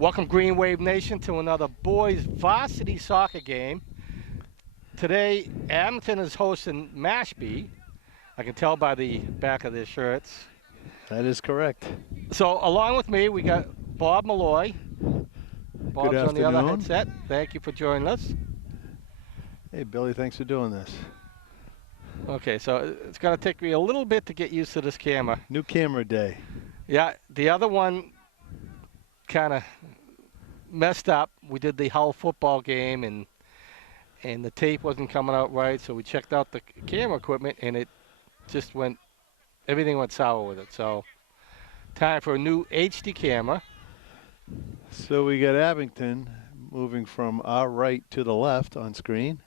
Welcome, Green Wave Nation, to another boys varsity soccer game. Today, Abington is hosting Mashpee. I can tell by the back of their shirts. That is correct. So, along with me, we got Bob Malloy. Good Bob's on the other afternoon. headset. Thank you for joining us. Hey, Billy, thanks for doing this. Okay, so it's going to take me a little bit to get used to this camera. New camera day. Yeah, the other one kind of messed up. We did the Hull football game, and the tape wasn't coming out right, so we checked out the camera equipment, and it just everything went sour with it. So time for a new HD camera. So we got Abington moving from our right to the left on screen.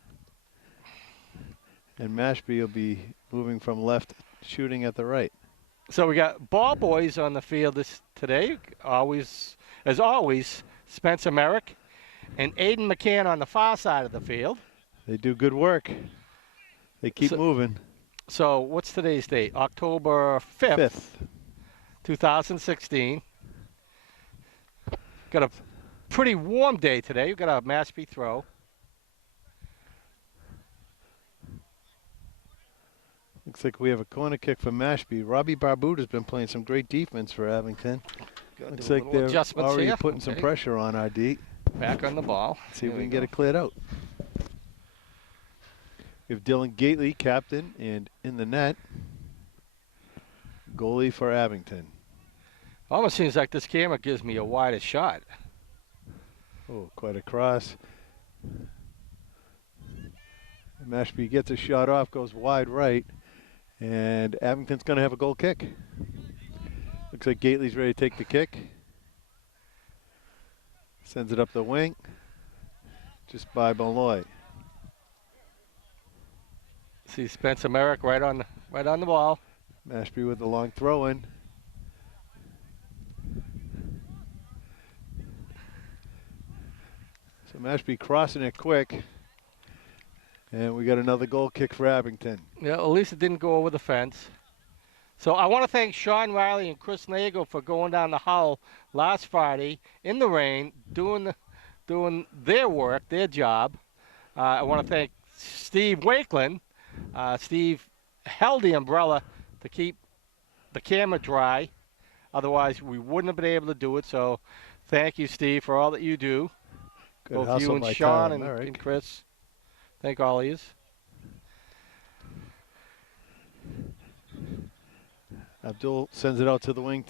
And Mashpee will be moving from left, shooting at the right. So we got ball boys on the field today. As always, Spencer Merrick and Aiden McCann on the far side of the field. They do good work. They keep moving. So what's today's date? October 5th. 2016. Got a pretty warm day today. We've got a Mashpee throw. Looks like we have a corner kick for Mashpee. Robbie Barboot has been playing some great defense for Abington. Looks like they're already putting some pressure on our D. Back on the ball. See if we can get it cleared out. We have Dylan Gately, captain, and in the net, goalie for Abington. Almost seems like this camera gives me a wider shot. Oh, quite a cross. Mashpee gets a shot off, goes wide right, and Abington's going to have a goal kick. Looks like Gately's ready to take the kick. Sends it up the wing, just by Malloy. See Spencer Merrick right on the ball. Mashpee with the long throw in. So Mashpee crossing it quick. And we got another goal kick for Abington. Yeah, at least it didn't go over the fence. So I want to thank Sean Riley and Chris Nagel for going down to Hull last Friday in the rain, doing their work, their job. I want to thank Steve Wakeland. Steve held the umbrella to keep the camera dry. Otherwise, we wouldn't have been able to do it. So thank you, Steve, for all that you do. Good Both you and Sean and Chris. Thank all of you. Abdul sends it out to the wing.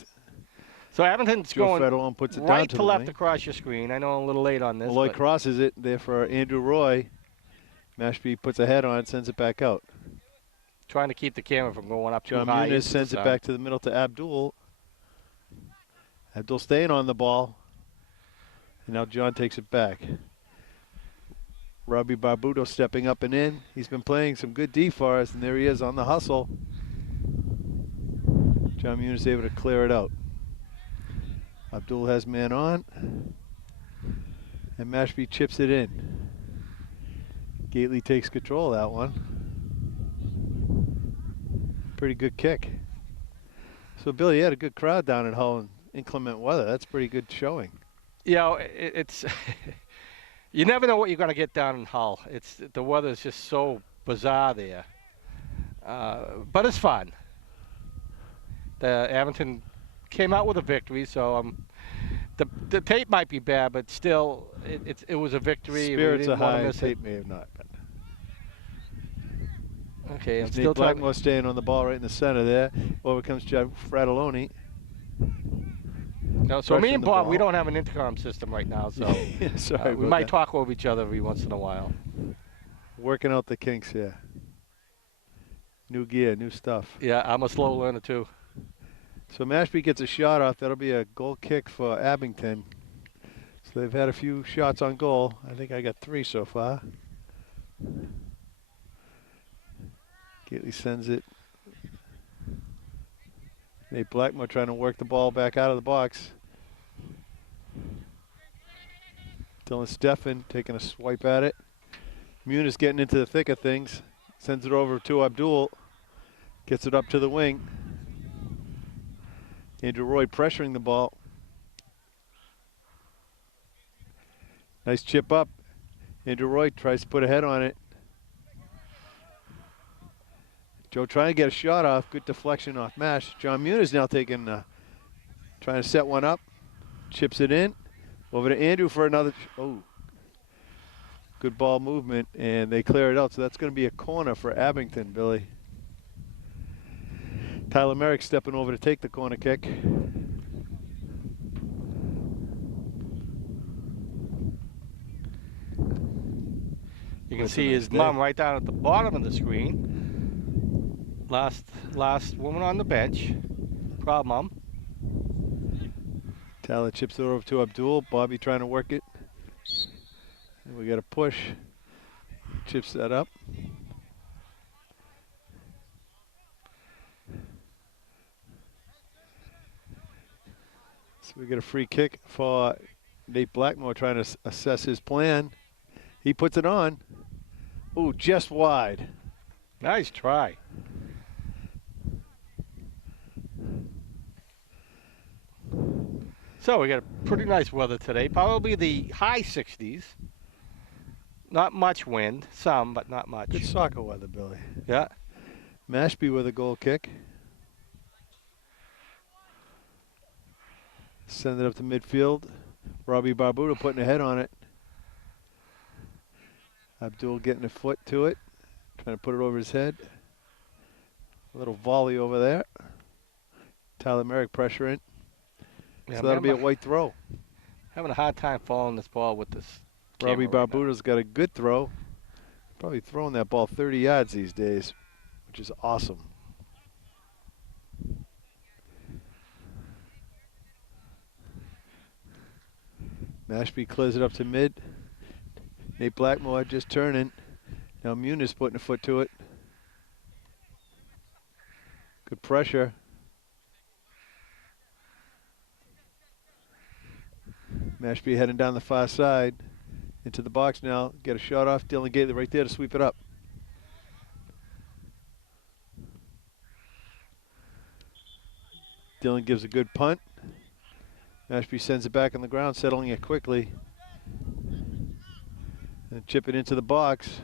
So Abington's Joe going Federline puts it right down to to the left wing. across your screen. I know I'm a little late on this. Malloy crosses it there for Andrew Roy. Mashpee puts a head on it, sends it back out. Trying to keep the camera from going up too John high. Muniz sends it back to the middle to Abdul. Abdul staying on the ball. And now John takes it back. Robbie Barbuto stepping up and in. He's been playing some good D for us, and there he is on the hustle. John Muniz able to clear it out. Abdul has man on. And Mashpee chips it in. Gately takes control of that one. Pretty good kick. So, Billy, you had a good crowd down at Hull in inclement weather. That's pretty good showing. You know, it's you never know what you're going to get down in Hull. The weather is just so bizarre there. But it's fun. The Abington came out with a victory, so the tape might be bad, but still, it was a victory. Spirits are high. Tape may have not been. Okay, I'm Nate still talking. Blackmore staying on the ball right in the center there. Over comes Jeff Fratelloni. No, so me and Bob, we don't have an intercom system right now, so sorry we might talk over each other every once in a while. Working out the kinks here. New gear, new stuff. Yeah, I'm a slow learner too. So Mashpee gets a shot off. That'll be a goal kick for Abington. So they've had a few shots on goal. I think I got 3 so far. Gately sends it. Nate Blackmore trying to work the ball back out of the box. Dylan Steffen taking a swipe at it. Muniz getting into the thick of things. Sends it over to Abdul. Gets it up to the wing. Andrew Roy pressuring the ball. Nice chip up. Andrew Roy tries to put a head on it. Joe trying to get a shot off. Good deflection off Mash. John Muniz now taking, trying to set one up. Chips it in. Over to Andrew for another. Oh. Good ball movement, and they clear it out. So that's going to be a corner for Abington, Billy. Tyler Merrick stepping over to take the corner kick. You can see his mom right down at the bottom of the screen. Last woman on the bench. Proud mom. Tyler chips it over to Abdul. Bobby trying to work it. And we got a push. Chips that up. So we get a free kick for Nate Blackmore trying to assess his plan. He puts it on. Ooh, just wide. Nice try. So we got a pretty nice weather today. Probably the high 60s. Not much wind. Some, but not much. Good soccer weather, Billy. Yeah. Mashpee with a goal kick. Send it up to midfield. Robbie Barbuda putting a head on it. Abdul getting a foot to it. Trying to put it over his head. A little volley over there. Tyler Merrick pressuring. Yeah, So that'll be a white throw. Having a hard time following this ball with this. Robbie Barbuda's got a good throw. Probably throwing that ball 30 yards these days, which is awesome. Mashpee clears it up to mid. Nate Blackmore just turning. Now Muniz putting a foot to it. Good pressure. Mashpee heading down the far side. Into the box now. Get a shot off. Dylan Gately right there to sweep it up. Dylan gives a good punt. Mashpee sends it back on the ground, settling it quickly. And chip it into the box.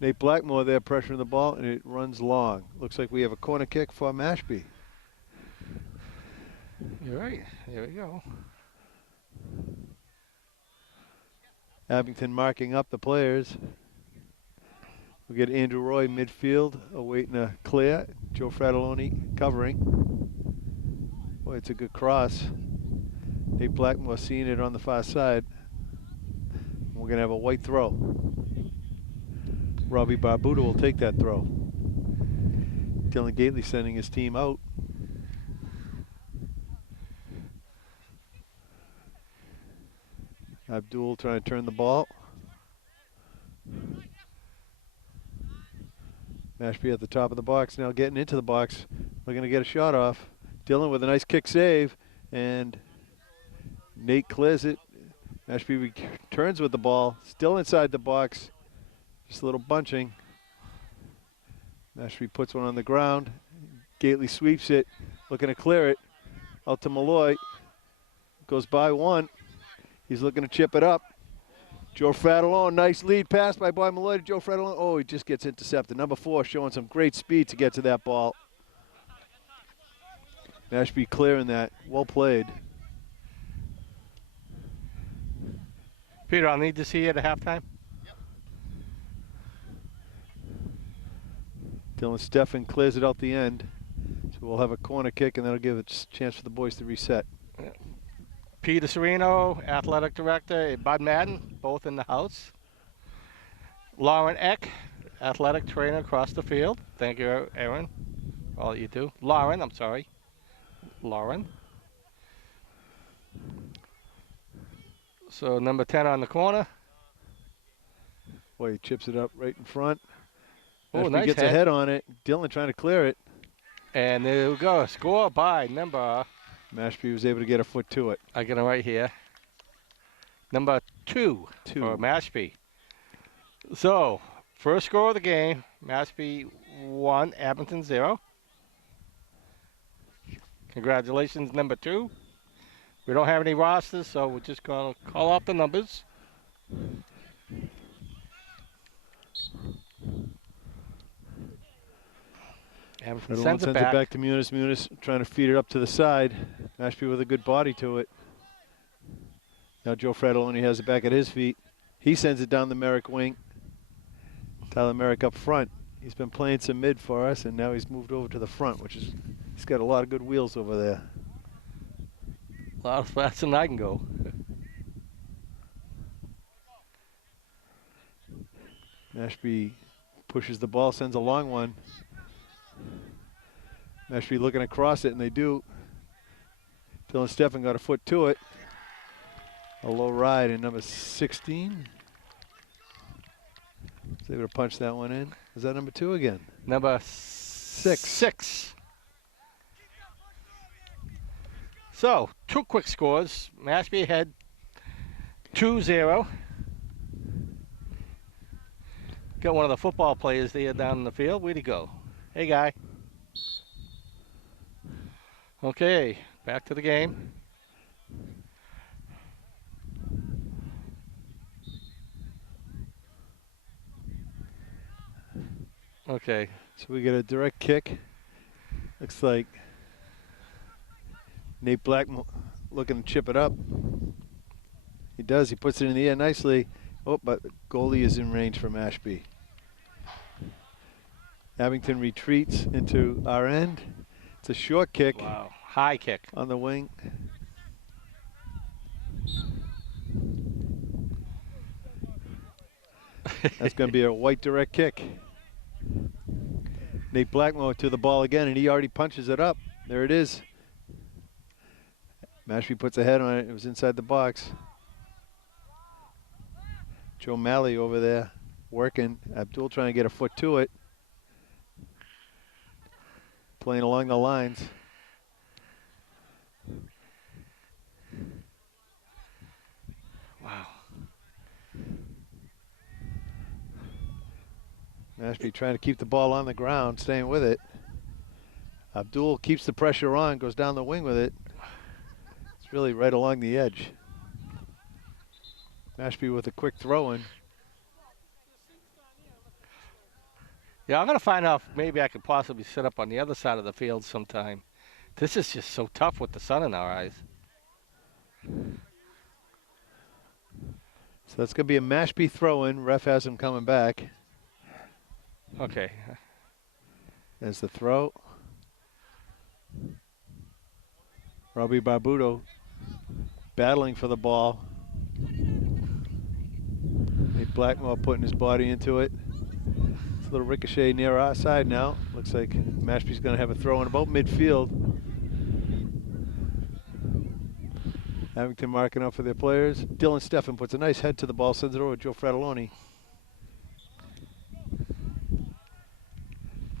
Nate Blackmore there pressuring the ball, and it runs long. Looks like we have a corner kick for Mashpee. You're right. Here we go. Abington marking up the players. We get Andrew Roy midfield, awaiting a clear. Joe Fratelloni covering. Boy, it's a good cross. Nate Blackmore seeing it on the far side. We're going to have a white throw. Robbie Barbuda will take that throw. Dylan Gately sending his team out. Abdul trying to turn the ball. Mashpee at the top of the box now, getting into the box. Looking to get a shot off. Dylan with a nice kick save, and Nate clears it. Mashpee returns with the ball, still inside the box. Just a little bunching. Mashpee puts one on the ground. Gately sweeps it, looking to clear it. Out to Malloy. Goes by one. He's looking to chip it up. Joe Fratellone, nice lead pass by Boy Malloy to Joe Fratellone. Oh, he just gets intercepted. Number 4 showing some great speed to get to that ball. Mashpee clearing that. Well played. Peter, I'll need to see you at halftime. Dylan Steffen clears it out the end. So we'll have a corner kick, and that'll give a chance for the boys to reset. Peter Sereno, athletic director, and Bud Madden, both in the house. Lauren Eck, athletic trainer across the field. Thank you, Aaron, for all you do. Lauren, I'm sorry. Lauren. So number 10 on the corner. Boy, he chips it up right in front. Oh, nice gets head. a head on it. Dylan trying to clear it. And there we go. Score by number. Mashpee was able to get a foot to it. I get it right here. Number 2 for Mashpee. So, first score of the game, Mashpee 1, Abington 0. Congratulations, number 2. We don't have any rosters, so we're just going to call off the numbers. Abington Fredalone sends it sends it back. back to Muniz. Muniz trying to feed it up to the side. Mashpee with a good body to it. Now Joe Fredalone has it back at his feet. He sends it down the Merrick wing. Tyler Merrick up front. He's been playing some mid for us, and now he's moved over to the front, which is, he's got a lot of good wheels over there. A lot faster than I can go. Mashpee pushes the ball, sends a long one. Mashpee looking across it, and they do. Dylan Steffen got a foot to it. A low ride in number 16. Was able to punch that one in. Is that number 2 again? Number 6. So, 2 quick scores. Mashpee ahead 2-0. Got one of the football players there down in the field. Way to go. Hey, guy. Okay, back to the game. Okay. So we get a direct kick. Looks like Nate Black looking to chip it up. He does. He puts it in the air nicely. Oh, but goalie is in range for Mashpee. Abington retreats into our end. It's a short kick. Wow. High kick. On the wing. That's going to be a white direct kick. Nate Blackmore to the ball again, and he already punches it up. There it is. Mashpee puts a head on it. It was inside the box. Joe Malley over there working. Abdul trying to get a foot to it. Playing along the lines. Wow. Mashpee trying to keep the ball on the ground, staying with it. Abdul keeps the pressure on, goes down the wing with it. It's really right along the edge. Mashpee with a quick throw in. Yeah, I'm going to find out if maybe I could possibly sit up on the other side of the field sometime. This is just so tough with the sun in our eyes. So that's going to be a Mashpee throw in. Ref has him coming back. Okay. There's the throw. Robbie Barbuto battling for the ball. Nate Blackmore putting his body into it. It's a little ricochet near our side now. Looks like Mashpee's going to have a throw in about midfield. Abington marking up for their players. Dylan Steffen puts a nice head to the ball, sends it over to Joe Fratelloni.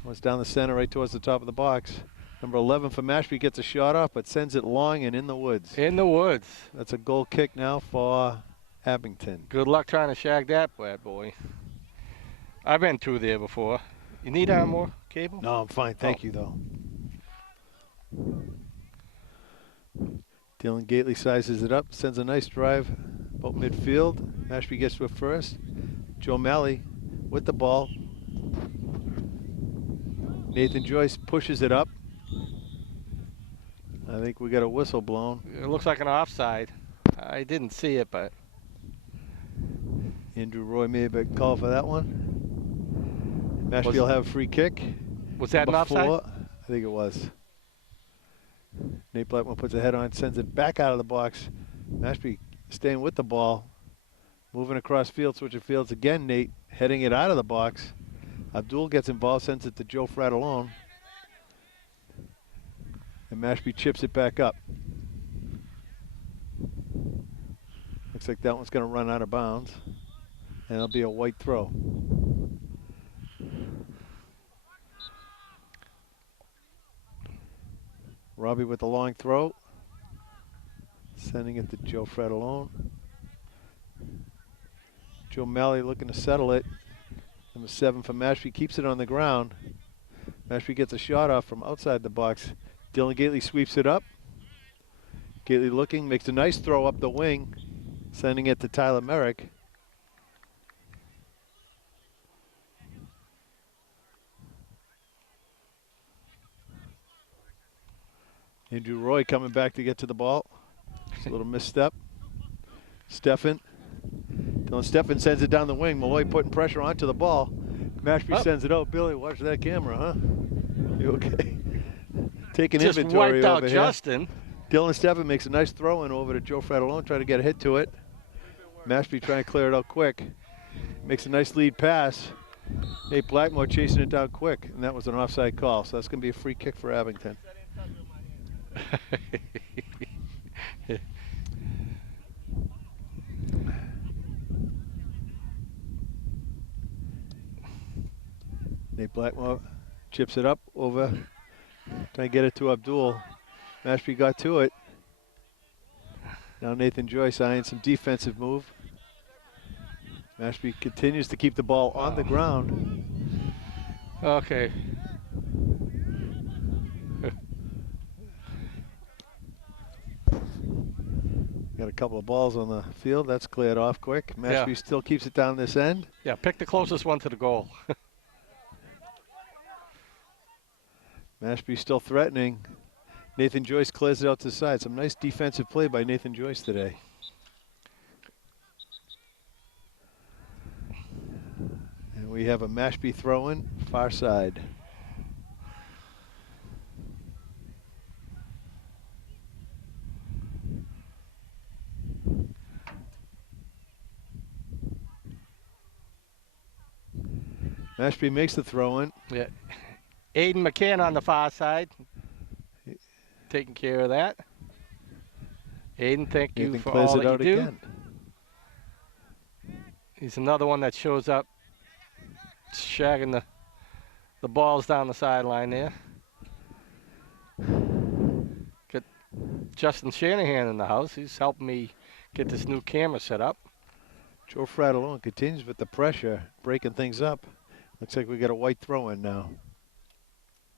One's down the center right towards the top of the box. Number 11 for Mashpee gets a shot off, but sends it long and in the woods. In the woods. That's a goal kick now for Abington. Good luck trying to shag that bad boy. I've been through there before. You need more cable? No, I'm fine. Thank you, though. Dylan Gately sizes it up, sends a nice drive about midfield. Mashpee gets to it first. Joe Malley with the ball. Nathan Joyce pushes it up. I think we got a whistle blown. It looks like an offside. I didn't see it, but. Andrew Roy may have called for that one. Mashpee will have a free kick. Was that an offside? I think it was. Nate Blackmore puts a head on, sends it back out of the box. Mashpee staying with the ball. Moving across field, switching fields again. Nate heading it out of the box. Abdul gets involved, sends it to Joe Fratellone. And Mashpee chips it back up. Looks like that one's going to run out of bounds. And it'll be a white throw. Robbie with the long throw. Sending it to Joe Fratellone. Joe Malley looking to settle it. Number 7 for Mashpee keeps it on the ground. Mashpee gets a shot off from outside the box. Dylan Gately sweeps it up. Gately looking, makes a nice throw up the wing, sending it to Tyler Merrick. Andrew Roy coming back to get to the ball. Just a little misstep. Steffen. Dylan Steffen sends it down the wing. Malloy putting pressure onto the ball. Mashpee sends it out. Billy, watch that camera, huh? You okay? Taking Just inventory wiped out over here. Justin. Dylan Steffen makes a nice throw in over to Joe Fratellone, trying to get a hit to it. Mashpee trying to clear it out quick. Makes a nice lead pass. Nate Blackmore chasing it down quick, and that was an offside call, so that's going to be a free kick for Abington. Nate Blackmore chips it up over, trying to get it to Abdul. Mashpee got to it. Now Nathan Joyce eyeing some defensive move. Mashpee continues to keep the ball on the ground. Okay. Got a couple of balls on the field. That's cleared off quick. Mashpee still keeps it down this end. Yeah, pick the closest one to the goal. Mashpee still threatening. Nathan Joyce clears it out to the side. Some nice defensive play by Nathan Joyce today. And we have a Mashpee throw-in, far side. Mashpee makes the throw-in. Yeah. Aiden McCann on the far side. Taking care of that. Aiden, thank you for all that you do. Again. He's another one that shows up shagging the balls down the sideline there. Got Justin Shanahan in the house. He's helping me get this new camera set up. Joe Fratellone continues with the pressure, breaking things up. Looks like we got a white throw-in now.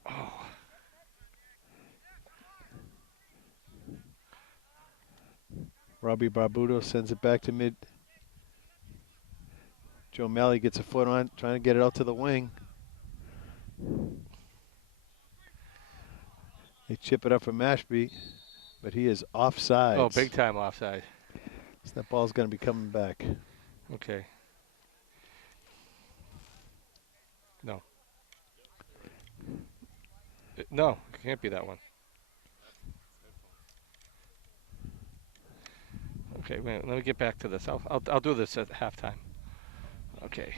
Oh. Robbie Barbuto sends it back to mid. Joe Malley gets a foot on, trying to get it out to the wing. They chip it up for Mashpee, but he is offside. Oh, big time offside. So that ball's going to be coming back. Okay. No. No, it can't be that one. Okay, wait, let me get back to this. I'll do this at halftime. Okay.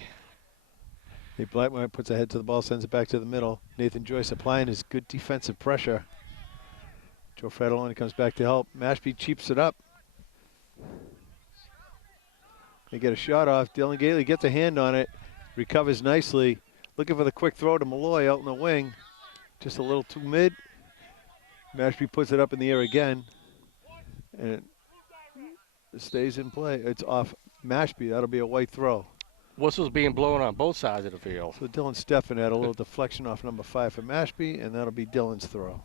Hey, Blackmore puts a head to the ball, sends it back to the middle. Nathan Joyce applying his good defensive pressure. Joe Fratellone comes back to help. Mashpee cheaps it up. They get a shot off. Dylan Gately gets a hand on it, recovers nicely. Looking for the quick throw to Malloy out in the wing. Just a little too mid. Mashpee puts it up in the air again. And it stays in play. It's off Mashpee. That'll be a white throw. Whistle's being blown on both sides of the field. So Dylan Steffen had a little deflection off number 5 for Mashpee, and that'll be Dylan's throw.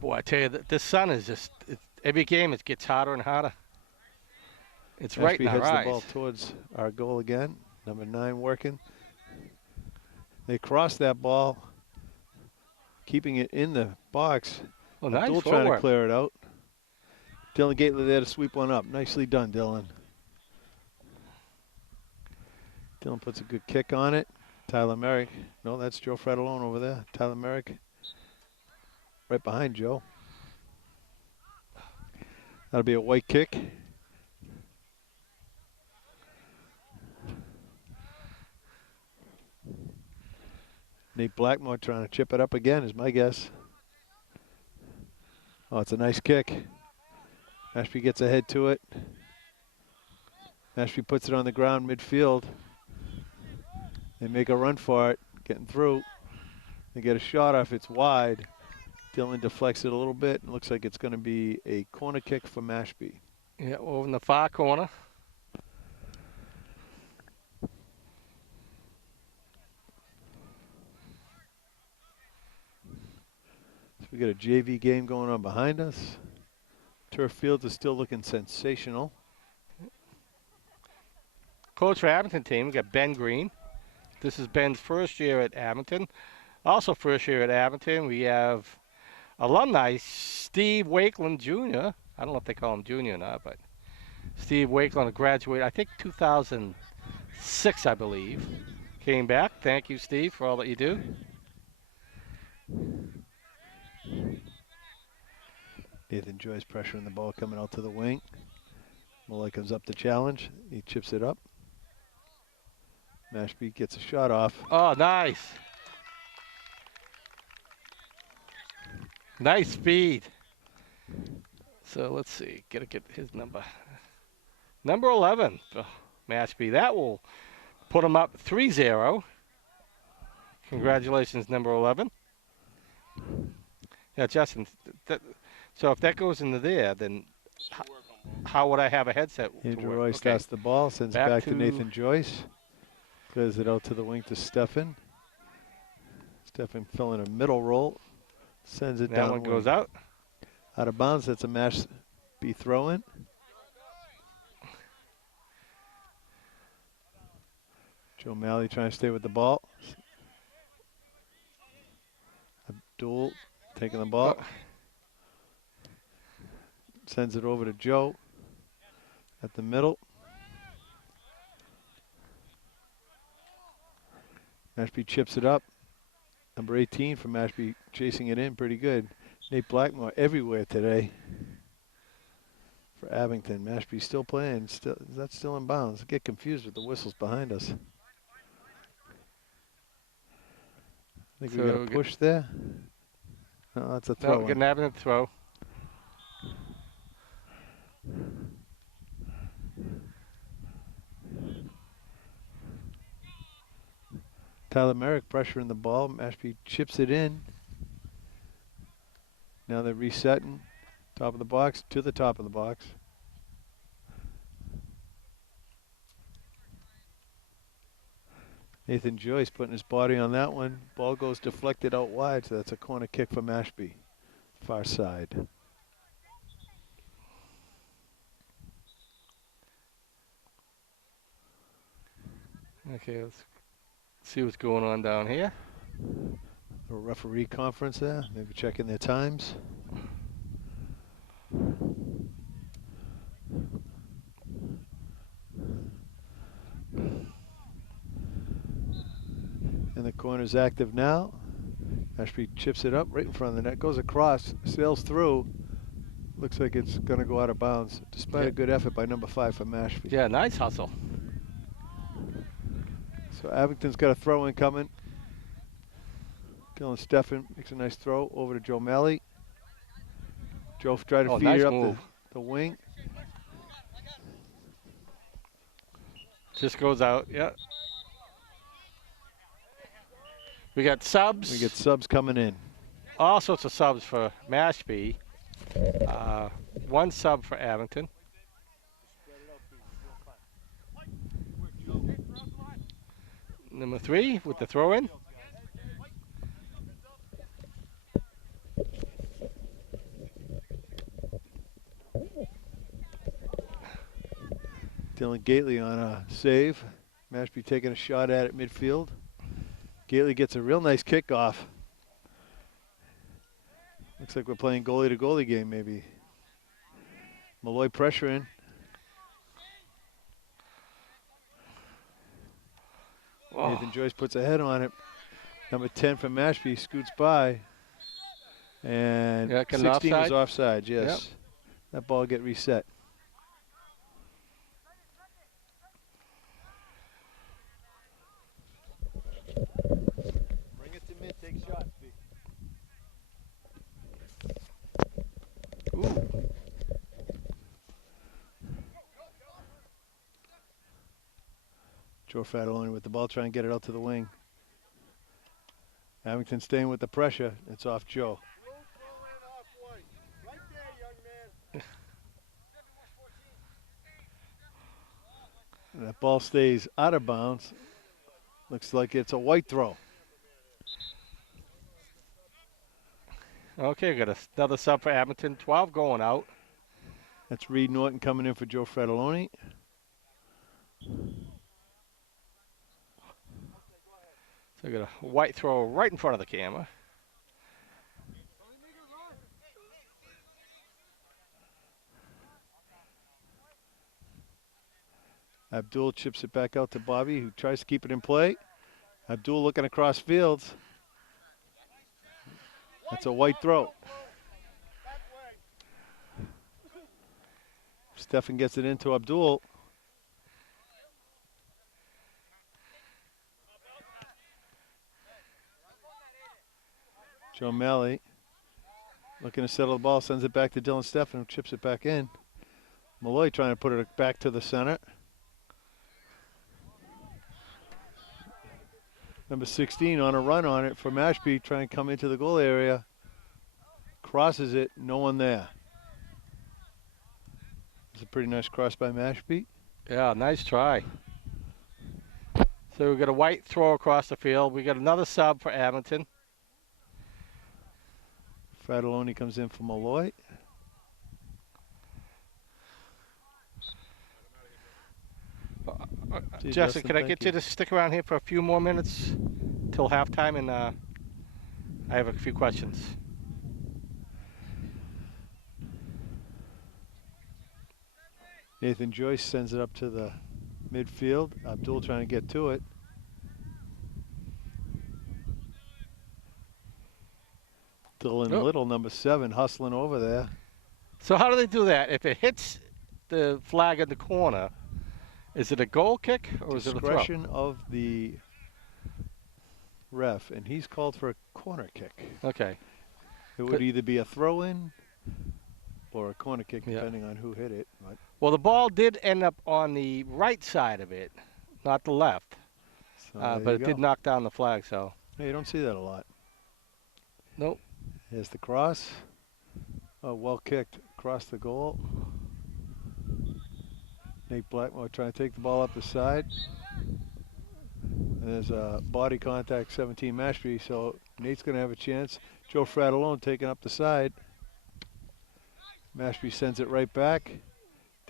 Boy, I tell you, this sun is just, every game it gets harder and harder. It's Mashpee right in our heads eyes. The ball towards our goal again. Number 9 working. They cross that ball, keeping it in the box. Well, nice Abdul trying to clear it out. Dylan Gately there to sweep one up. Nicely done, Dylan. Dylan puts a good kick on it. Tyler Merrick. No, that's Joe Fratellone over there. Tyler Merrick right behind Joe. That'll be a white kick. Nate Blackmore trying to chip it up again is my guess. Oh, it's a nice kick. Mashpee gets a head to it. Mashpee puts it on the ground midfield. They make a run for it, getting through. They get a shot off, it's wide. Dylan deflects it a little bit. It looks like it's going to be a corner kick for Mashpee. Yeah, over in the far corner. So we got a JV game going on behind us. Turf fields is still looking sensational. Coach for Abington team, we got Ben Green. This is Ben's first year at Abington. Also first year at Abington, we have alumni, Steve Wakeland Jr. I don't know if they call him Junior or not, but Steve Wakeland graduated, I think 2006, I believe. Came back. Thank you, Steve, for all that you do. Nathan Joyce pressuring the ball coming out to the wing. Malloy comes up to challenge. He chips it up. Mashpee gets a shot off. Oh, nice. Nice speed. So let's see. Gotta get his number. Number 11, Mashpee. That will put him up 3-0. Congratulations, number 11. Yeah, Justin. So if that goes into there, then how would I have a headset to Andrew work? Roy starts the ball, sends it back to to Nathan Joyce. Clears it out to the wing to Stefan. Stefan filling a middle roll. Sends it that down one the goes wing. out. Out of bounds. That's a Mashpee throw in. Joe Malley trying to stay with the ball. Abdul taking the ball. Sends it over to Joe at the middle. Mashpee chips it up. Number 18 for Mashpee chasing it in pretty good. Nate Blackmore everywhere today for Abington. Mashpee still playing. That's still in bounds. I get confused with the whistles behind us. I think we got a push there. No, that's a throw. No, get an Abington throw. Tyler Merrick pressuring the ball. Mashpee chips it in. Now they're resetting. Top of the box to the top of the box. Nathan Joyce putting his body on that one. Ball goes deflected out wide, so that's a corner kick for Mashpee. Far side. Okay, let's see what's going on down here. A referee conference there, maybe checking their times. And the corner's active now. Mashpee chips it up right in front of the net, goes across, sails through. Looks like it's going to go out of bounds, despite a good effort by number 5 for Mashpee. Yeah, nice hustle. So Abington's got a throw in coming. Dylan Stefan makes a nice throw over to Joe Malley. Joe tried to feed nice it up move. the wing. Just goes out, yeah. We got subs. We get subs coming in. All sorts of subs for Mashpee. One sub for Abington. Number 3 with the throw in. Dylan Gately on a save. Mashpee taking a shot at it midfield. Gately gets a real nice kickoff. Looks like we're playing goalie to goalie game maybe. Malloy pressuring. Oh. Nathan Joyce puts a head on it. Number 10 from Mashpee scoots by. And 16 was offside, yes. Yep. That ball get reset. Bring it to mid, take shots. Ooh. Joe Fratelloni with the ball, trying to get it out to the wing. Abington staying with the pressure. It's off Joe. And that ball stays out of bounds. Looks like it's a white throw. Okay, got another sub for Abington. 12 going out. That's Reed Norton coming in for Joe Fratelloni. So I got a white throw right in front of the camera. Abdul chips it back out to Bobby, who tries to keep it in play. Abdul looking across fields. That's a white throw. Stefan gets it into Abdul. Joe Malley looking to settle the ball, sends it back to Dylan Stefan, who chips it back in. Malloy trying to put it back to the center. Number 16 on a run on it for Mashpee, trying to come into the goal area. Crosses it, no one there. It's a pretty nice cross by Mashpee. Yeah, nice try. So we got a white throw across the field. We got another sub for Abington. Fratelloni comes in for Malloy. Justin, can I get you to stick around here for a few more minutes till halftime? And I have a few questions. Nathan Joyce sends it up to the midfield. Abdul trying to get to it. Dylan Little, number 7, hustling over there. So how do they do that? If it hits the flag in the corner, is it a goal kick or is it a throw? Discretion of the ref, and he's called for a corner kick. Okay. It would either be a throw-in or a corner kick, depending on who hit it. But well, the ball did end up on the right side of it, not the left. So but it did knock down the flag, so. Yeah, you don't see that a lot. Nope. Here's the cross. Oh, well kicked across the goal. Nate Blackmore trying to take the ball up the side. And there's a body contact, 17 Mashpee, so Nate's going to have a chance. Joe Fratellone taking up the side. Mashpee sends it right back.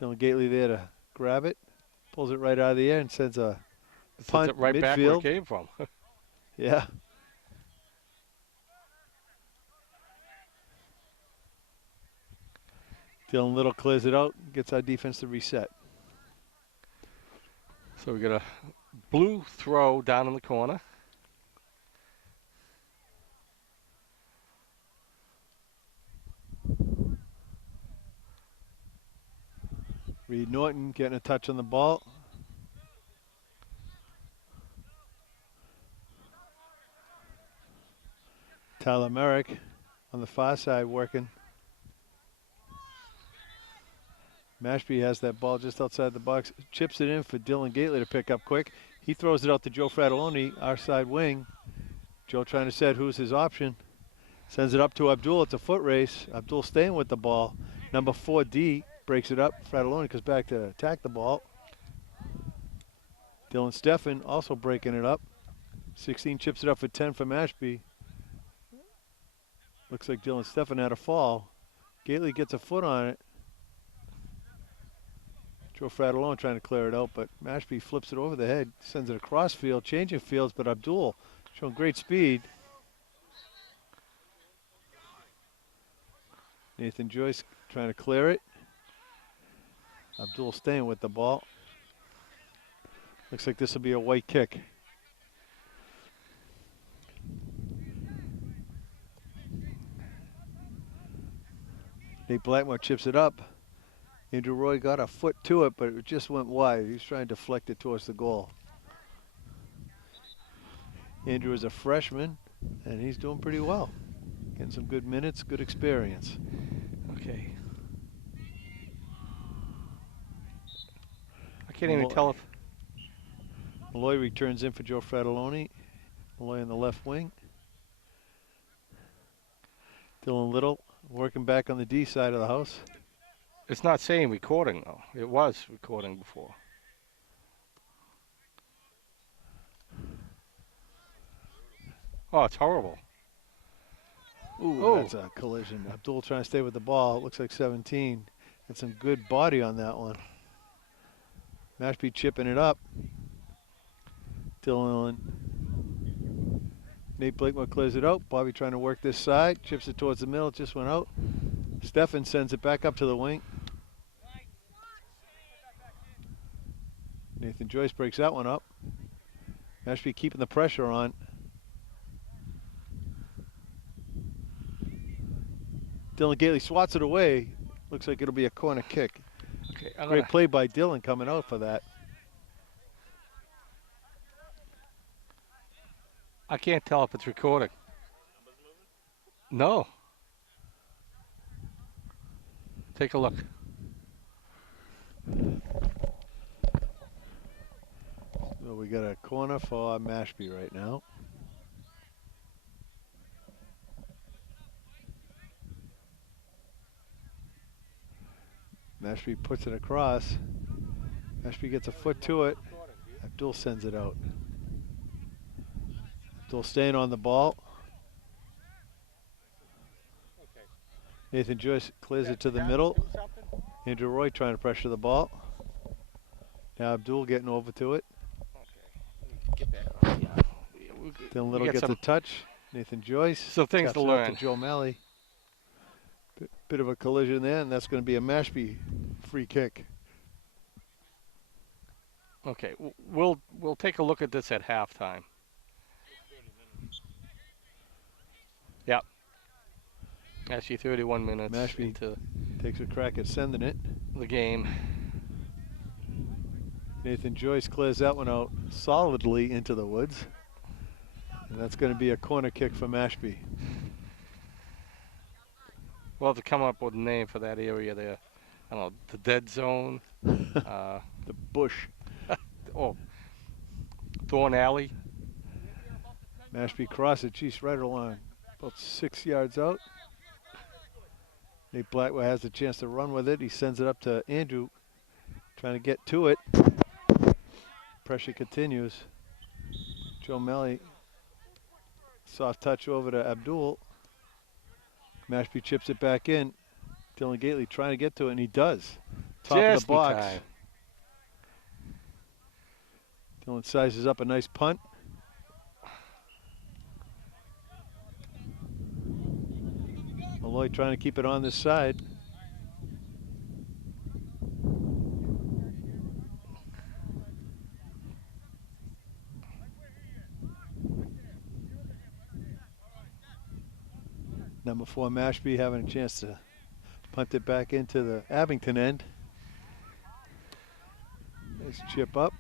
Dylan Gately there to grab it. Pulls it right out of the air and sends a punt right midfield. Back where it came from. Yeah. Dylan Little clears it out, gets our defense to reset. So we got a blue throw down in the corner. Reed Norton getting a touch on the ball. Tyler Merrick on the far side working. Mashpee has that ball just outside the box. Chips it in for Dylan Gately to pick up quick. He throws it out to Joe Fratelloni, our side wing. Joe trying to set who's his option. Sends it up to Abdul. It's a foot race. Abdul staying with the ball. Number 4D breaks it up. Fratelloni goes back to attack the ball. Dylan Stefan also breaking it up. 16 chips it up for 10 for Mashpee. Looks like Dylan Stefan had a fall. Gately gets a foot on it. Joe Fratellone trying to clear it out, but Mashpee flips it over the head, sends it across field, changing fields, but Abdul showing great speed. Nathan Joyce trying to clear it. Abdul staying with the ball. Looks like this will be a white kick. Nate Blackmore chips it up. Andrew Roy got a foot to it, but it just went wide. He's trying to deflect it towards the goal. Andrew is a freshman, and he's doing pretty well. Getting some good minutes, good experience. Okay. I can't even tell if... Malloy returns in for Joe Fratelloni. Malloy on the left wing. Dylan Little working back on the D side of the house. It's not saying recording, though. It was recording before. Oh, it's horrible. Ooh, that's a collision. Abdul trying to stay with the ball. It looks like 17. And some good body on that one. Mashpee chipping it up. Dylan. Nate Blakemore clears it out. Bobby trying to work this side. Chips it towards the middle. It just went out. Stefan sends it back up to the wing. Nathan Joyce breaks that one up. Mashpee keeping the pressure on. Dylan Gately swats it away. Looks like it'll be a corner kick. Okay, Great play by Dylan coming out for that. I can't tell if it's recording. No. Take a look. So we got a corner for Mashpee right now. Mashpee puts it across. Mashpee gets a foot to it. Abdul sends it out. Abdul staying on the ball. Nathan Joyce clears it to the middle. Andrew Roy trying to pressure the ball. Now Abdul getting over to it. Get back. Yeah. Dylan Little gets a touch. Nathan Joyce. So things to learn. To Joe Malley. Bit of a collision there, and that's going to be a Mashpee free kick. Okay, we'll take a look at this at halftime. Yep. Actually, 31 minutes Mashpee into takes a crack at sending it. the game. Nathan Joyce clears that one out solidly into the woods. And that's going to be a corner kick for Mashpee. We'll have to come up with a name for that area there. I don't know, the dead zone. The bush. Oh, Thorn Alley. Mashpee cross it, geez, right along, about 6 yards out. Nate Blackwell has the chance to run with it. He sends it up to Andrew, trying to get to it. Pressure continues. Joe Malley, soft touch over to Abdul. Mashpee chips it back in. Dylan Gately trying to get to it, and he does. Top of the box. Dylan sizes up a nice punt. Malloy trying to keep it on this side. Number 4 Mashpee having a chance to punt it back into the Abington end. Nice chip up.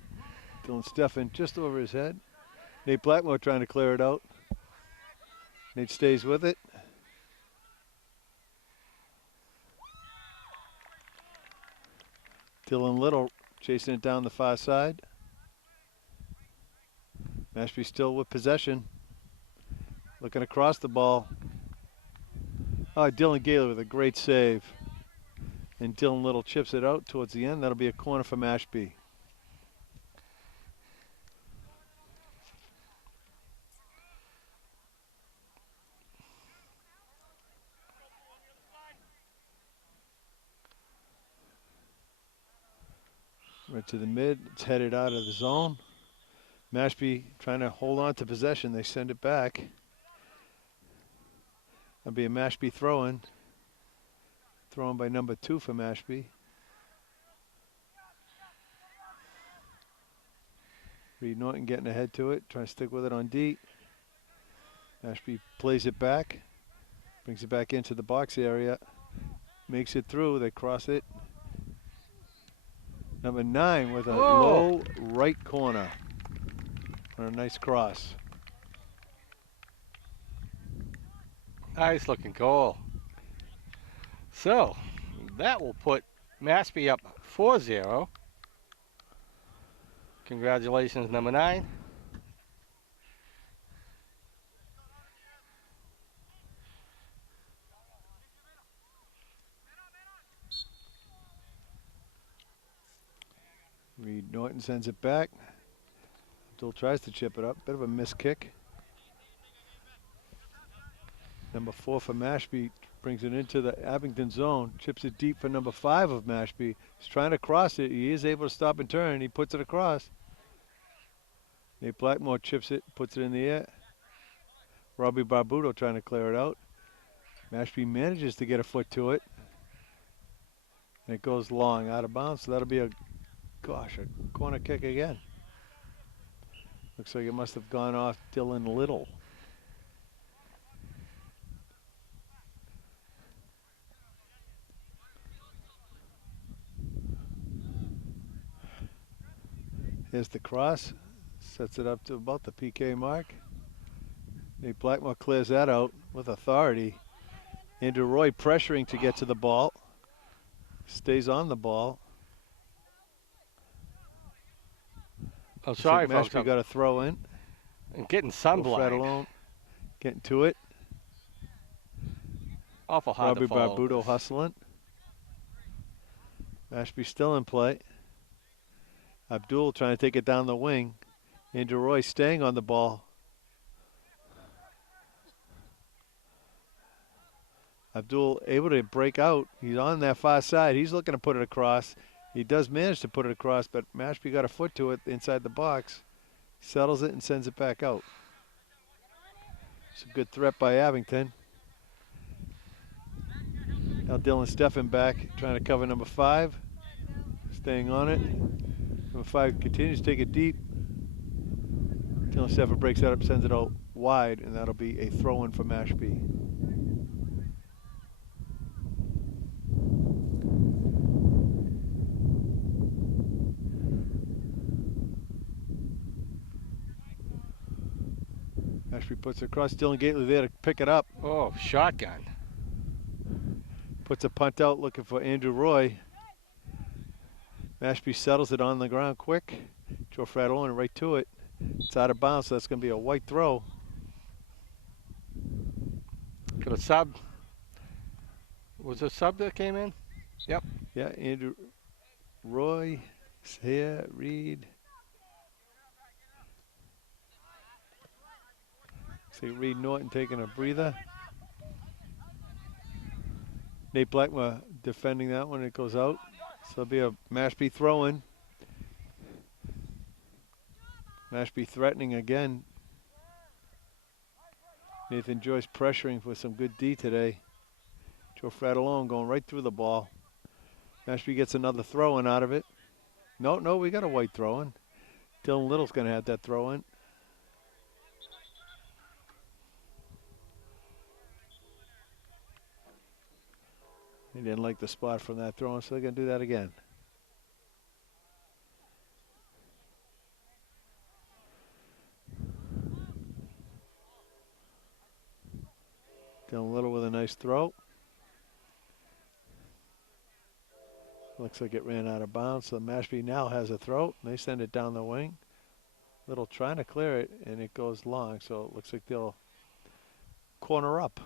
Dylan Steffen just over his head. Nate Blackmore trying to clear it out. Nate stays with it. Dylan Little chasing it down the far side. Mashpee still with possession. Looking across the ball. Oh, Dylan Gaylor with a great save. And Dylan Little chips it out towards the end. That'll be a corner for Mashpee. Right to the mid. It's headed out of the zone. Mashpee trying to hold on to possession. They send it back. That'll be a Mashpee throw-in. Thrown by number 2 for Mashpee. Reed Norton getting ahead to it. Trying to stick with it on D. Mashpee plays it back. Brings it back into the box area. Makes it through. They cross it. Number 9 with a low right corner on a nice cross. Nice looking goal. So that will put Mashpee up 4-0. Congratulations, number 9. Reed Norton sends it back. Abdul tries to chip it up. Bit of a missed kick. Number 4 for Mashpee brings it into the Abington zone. Chips it deep for number 5 of Mashpee. He's trying to cross it. He is able to stop and turn. He puts it across. Nate Blackmore chips it, puts it in the air. Robbie Barbuto trying to clear it out. Mashpee manages to get a foot to it. And it goes long, out of bounds. So that'll be a Gosh, a corner kick again. Looks like it must have gone off Dylan Little. Here's the cross. Sets it up to about the PK mark. Nate Blackmore clears that out with authority. Andrew Roy pressuring to get to the ball. Stays on the ball. Oh, sorry, folks. Mashpee got a throw in. I'm getting sunblind. Alone. Getting to it. Awful hard Robbie to follow. Barbuto hustling. Mashpee still in play. Abdul trying to take it down the wing. Andrew Roy staying on the ball. Abdul able to break out. He's on that far side. He's looking to put it across. He does manage to put it across, but Mashpee got a foot to it inside the box. Settles it and sends it back out. It's a good threat by Abington. Now Dylan Steffen back, trying to cover number 5. Staying on it. Number 5 continues to take it deep. Dylan Steffen breaks that up, sends it out wide, and that'll be a throw-in for Mashpee. Mashpee puts it across. Dylan Gately there to pick it up. Oh, shotgun. Puts a punt out looking for Andrew Roy. Mashpee settles it on the ground quick. Joe Fratellone right to it. It's out of bounds, so that's going to be a white throw. Got a sub. Was there a sub that came in? Yep. Yeah, Andrew Roy is here. Reed. See Reed Norton taking a breather. Nate Blackmore defending that one. It goes out. So it'll be a Mashpee throw-in. Mashpee threatening again. Nathan Joyce pressuring for some good D today. Joe Fratellone going right through the ball. Mashpee gets another throw-in out of it. No, we got a white throw-in. Dylan Little's going to have that throw-in. He didn't like the spot from that throw-in, so they're going to do that again. Dylan Little with a nice throw. Looks like it ran out of bounds, so Mashpee now has a throw. They send it down the wing. Little trying to clear it, and it goes long, so it looks like they'll corner up.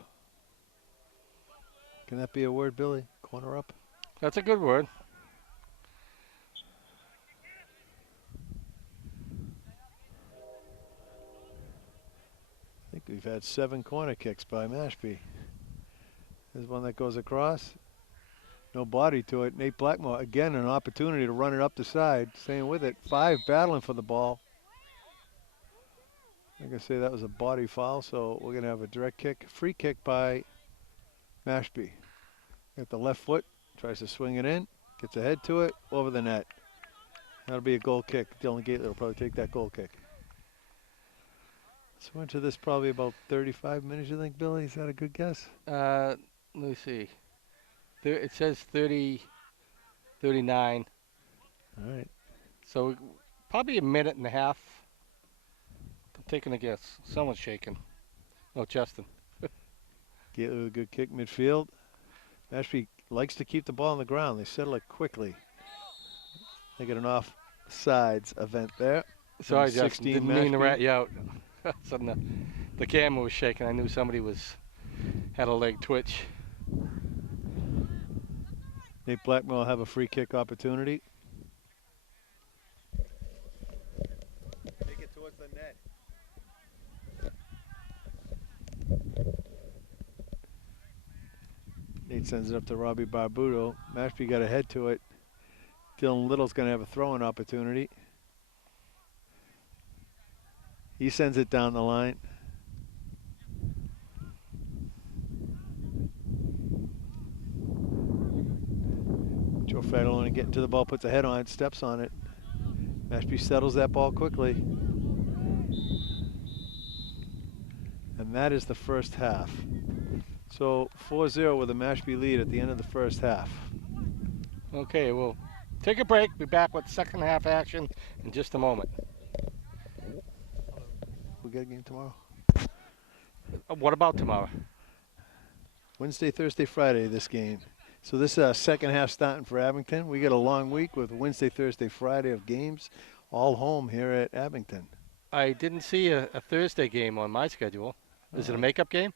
Can that be a word, Billy? Corner up? That's a good word. I think we've had 7 corner kicks by Mashpee. There's one that goes across. No body to it. Nate Blackmore, again, an opportunity to run it up the side. Staying with it. 5 battling for the ball. I'm going to say that was a body foul, so we're going to have a direct kick. Free kick by Mashpee. Got the left foot. Tries to swing it in. Gets a head to it. Over the net. That'll be a goal kick. Dylan Gately will probably take that goal kick. So into this probably about 35 minutes, you think, Billy? Is that a good guess? Let me see. It says 30, 39. All right. So probably a minute and a half. I'm taking a guess. Someone's shaking. Oh, Justin. Gately with a good kick midfield. Mashpee likes to keep the ball on the ground. They settle it quickly. They get an offsides event there. Sorry, Justin. Didn't mean to rat you out. Suddenly the camera was shaking. I knew somebody had a leg twitch. Nate Blackmore will have a free kick opportunity. Take it towards the net. Nate sends it up to Robbie Barbuto. Mashpee got a head to it. Dylan Little's going to have a throwing opportunity. He sends it down the line. Joe Fratellone getting to the ball, puts a head on it, steps on it. Mashpee settles that ball quickly. And that is the first half. So 4-0 with a Mashpee lead at the end of the first half. Okay, we'll take a break. Be back with second half action in just a moment. We got a game tomorrow? What about tomorrow? Wednesday, Thursday, Friday, this game. So this second half starting for Abington. We get a long week with Wednesday, Thursday, Friday of games, all home here at Abington. I didn't see a Thursday game on my schedule. Is it a makeup game?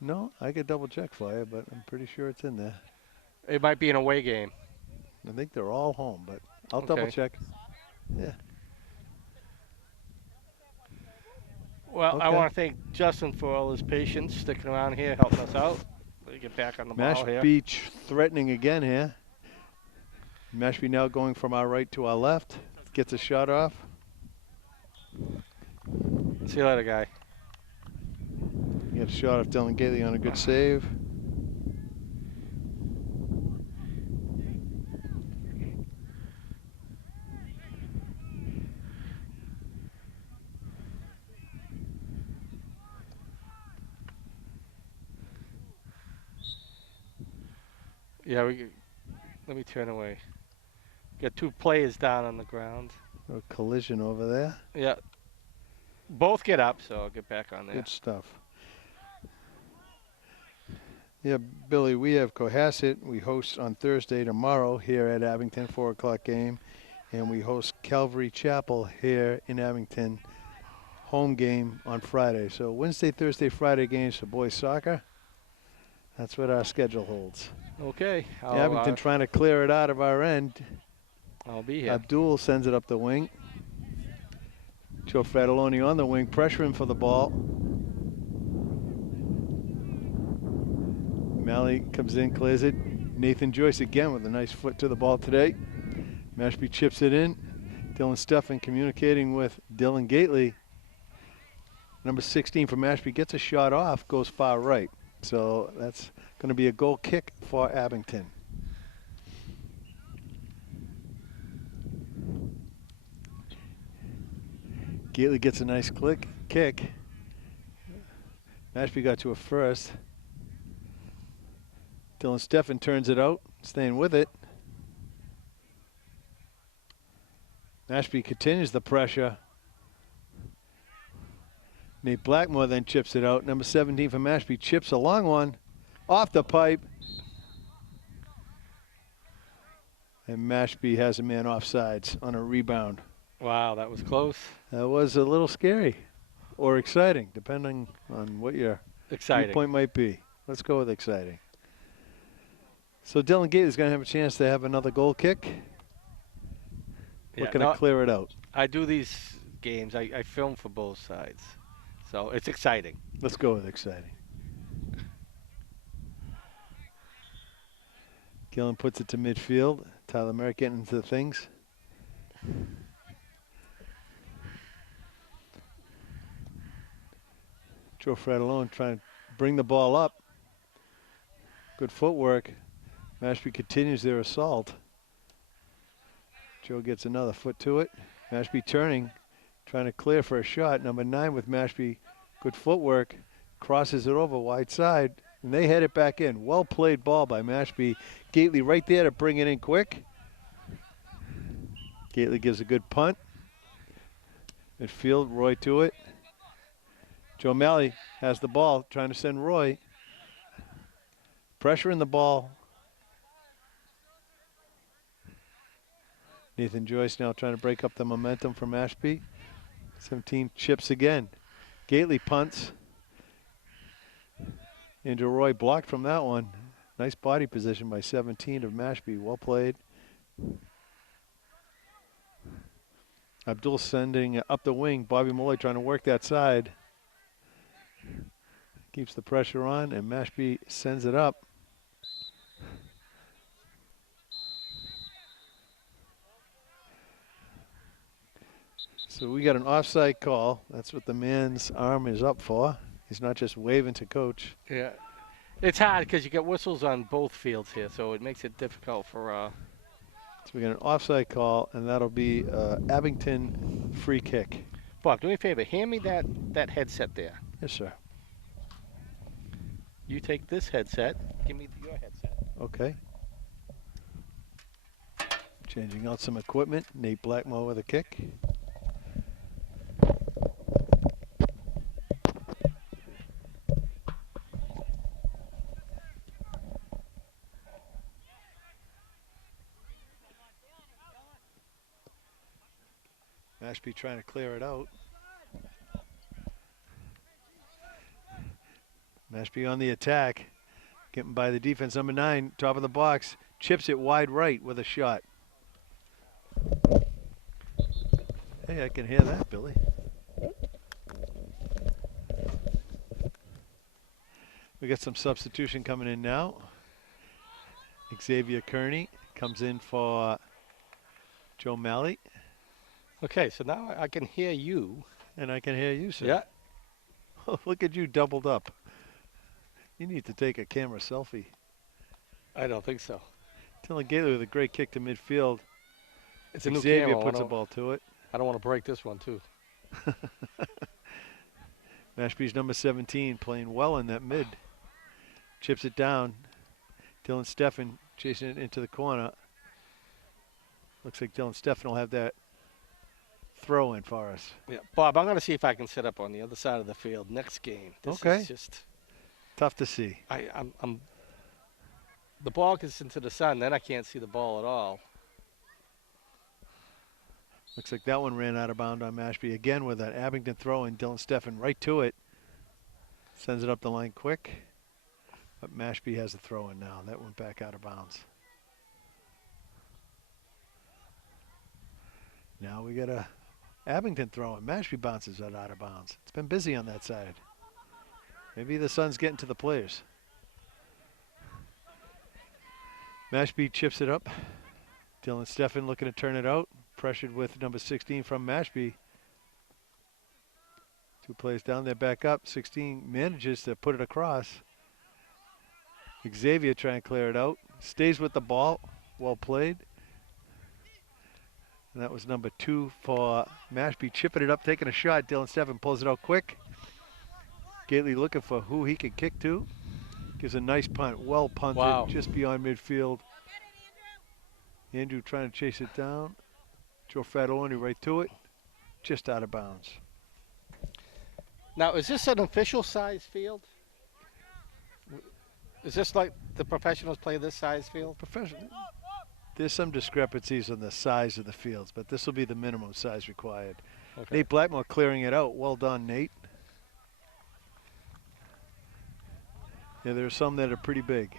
No, I could double check for you, but I'm pretty sure it's in there. It might be an away game. I think they're all home, but I'll Okay. double check. Yeah. Well, I Okay. want to thank Justin for all his patience, sticking around here, helping us out. We get back on the ball here. Mashpee threatening again here. Mashpee now going from our right to our left. Gets a shot off. See you later, guy. You got a shot off Dylan Gately on a good save. Yeah, let me turn away. Got two players down on the ground. A collision over there. Yeah. Both get up, so I'll get back on there. Good stuff. Yeah, Billy, we have Cohasset. We host on Thursday tomorrow here at Abington, 4 o'clock game. And we host Calvary Chapel here in Abington, home game on Friday. So Wednesday, Thursday, Friday games for boys soccer. That's what our schedule holds. Okay. Abington trying to clear it out of our end. I'll be here. Abdul sends it up the wing. Joe Fratelloni on the wing, pressuring for the ball. Malley comes in, clears it. Nathan Joyce again with a nice foot to the ball today. Mashpee chips it in. Dylan Steffen communicating with Dylan Gately. Number 16 for Mashpee gets a shot off, goes far right. So that's going to be a goal kick for Abington. Gately gets a nice kick. Mashpee got to a first. Dylan Steffen turns it out, staying with it. Mashpee continues the pressure. Nate Blackmore then chips it out. Number 17 for Mashpee chips a long one off the pipe. And Mashpee has a man offsides on a rebound. Wow, that was close. That was a little scary or exciting, depending on what your viewpoint might be. Let's go with exciting. So Dylan Gate is going to have a chance to have another goal kick. We're going to clear it out. I do these games. I film for both sides. So it's exciting. Let's go with exciting. Gillen puts it to midfield. Tyler Merrick getting into things. Joe Fratelloni trying to bring the ball up. Good footwork. Mashpee continues their assault. Joe gets another foot to it. Mashpee turning, trying to clear for a shot. Number 9 with Mashpee. Good footwork. Crosses it over wide side. And they head it back in. Well played ball by Mashpee. Gately right there to bring it in quick. Gately gives a good punt. Midfield, Roy to it. Joe Malley has the ball, trying to send Roy. Pressure in the ball. Nathan Joyce now trying to break up the momentum for Mashpee. 17 chips again. Gately punts. Andrew Roy blocked from that one. Nice body position by 17 of Mashpee. Well played. Abdul sending up the wing. Bobby Malloy trying to work that side. Keeps the pressure on, and Mashpee sends it up. So we got an offside call. That's what the man's arm is up for. He's not just waving to coach. Yeah. It's hard because you get whistles on both fields here, so it makes it difficult for So we got an offside call, and that'll be Abington free kick. Bob, do me a favor. Hand me that headset there. Yes, sir. You take this headset. Give me your headset. Okay. Changing out some equipment. Nate Blackmore with a kick. Mashpee trying to clear it out. Mashpee on the attack. Getting by the defense. Number 9, top of the box. Chips it wide right with a shot. Hey, I can hear that, Billy. We got some substitution coming in now. Xavier Kearney comes in for Joe Malley. Okay, so now I can hear you. And I can hear you, sir. Yeah. Oh, look at you doubled up. You need to take a camera selfie. I don't think so. Dylan Gaylor with a great kick to midfield. It's a new Xavier camera. puts the ball to it. I don't want to break this one, too. Mashpee's number 17 playing well in that mid. Chips it down. Dylan Steffen chasing it into the corner. Looks like Dylan Steffen will have that throw in for us. Yeah, Bob, I'm going to see if I can set up on the other side of the field next game. This Okay. is just Tough to see. I'm the ball gets into the sun, then I can't see the ball at all. Looks like that one ran out of bounds on Mashpee again with an Abington throw and Dylan Steffen right to it. Sends it up the line quick. But Mashpee has a throw in now. That went back out of bounds. Now we got a Abington throw and Mashpee bounces it out of bounds. It's been busy on that side. Maybe the sun's getting to the players. Mashpee chips it up. Dylan Steffen looking to turn it out. Pressured with number 16 from Mashpee. 2 players down there, back up. 16 manages to put it across. Xavier trying to clear it out. Stays with the ball. Well played. And that was number 2 for Mashpee. Chipping it up, taking a shot. Dylan Steffen pulls it out quick. Gately looking for who he can kick to. Gives a nice punt. Well punted. Wow. Just beyond midfield. Andrew trying to chase it down. Joe Fratelloni right to it. Just out of bounds. Now, is this an official size field? Is this like the professionals play this size field? Professional. There's some discrepancies on the size of the fields, but this will be the minimum size required. Okay. Nate Blackmore clearing it out. Well done, Nate. Yeah, there are some that are pretty big.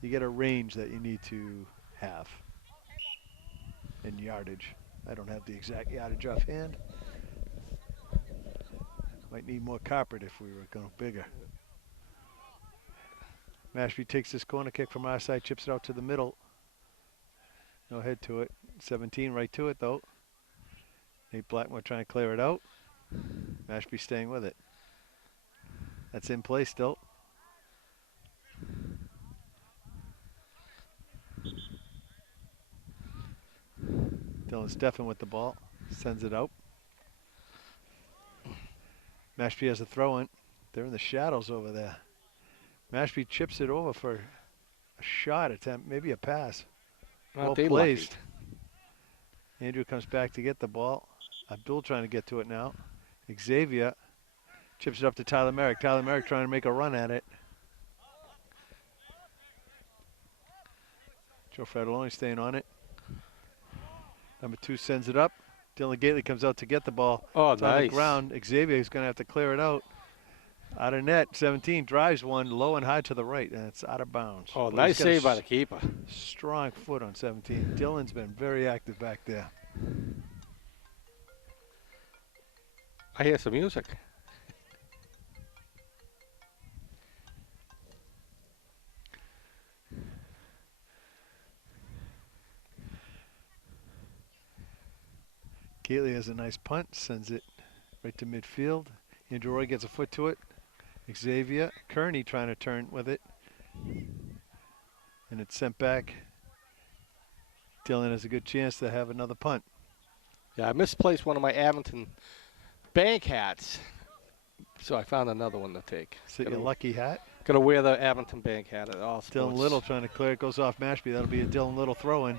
You get a range that you need to have in yardage. I don't have the exact yardage offhand. Might need more carpet if we were going bigger. Mashpee takes this corner kick from our side, chips it out to the middle. No head to it. 17 right to it though. Nate Blackmore trying to clear it out. Mashpee staying with it. That's in play still. Dylan Steffen with the ball. Sends it out. Mashpee has a throw in. They're in the shadows over there. Mashpee chips it over for a shot attempt, maybe a pass. Well placed. Andrew comes back to get the ball. Abdul trying to get to it now. Xavier chips it up to Tyler Merrick. Tyler Merrick trying to make a run at it. Joe Fratelloni staying on it. Number 2 sends it up. Dylan Gately comes out to get the ball. Oh, it's nice. on the ground. Xavier is going to have to clear it out. Out of net. 17 drives one low and high to the right, and it's out of bounds. Oh, But nice he's got a save by the keeper. strong foot on 17. Dylan's been very active back there. I hear some music. Gately has a nice punt, sends it right to midfield. Andrew Roy gets a foot to it. Xavier Kearney trying to turn with it. And it's sent back Dylan has a good chance to have another punt. Yeah, I misplaced one of my Abington bank hats, so I found another one to take. Is it your lucky hat? Gotta wear the Abington bank hat at all sports. Dylan Little trying to clear it. Goes off Mashpee. That'll be a Dylan Little throw-in.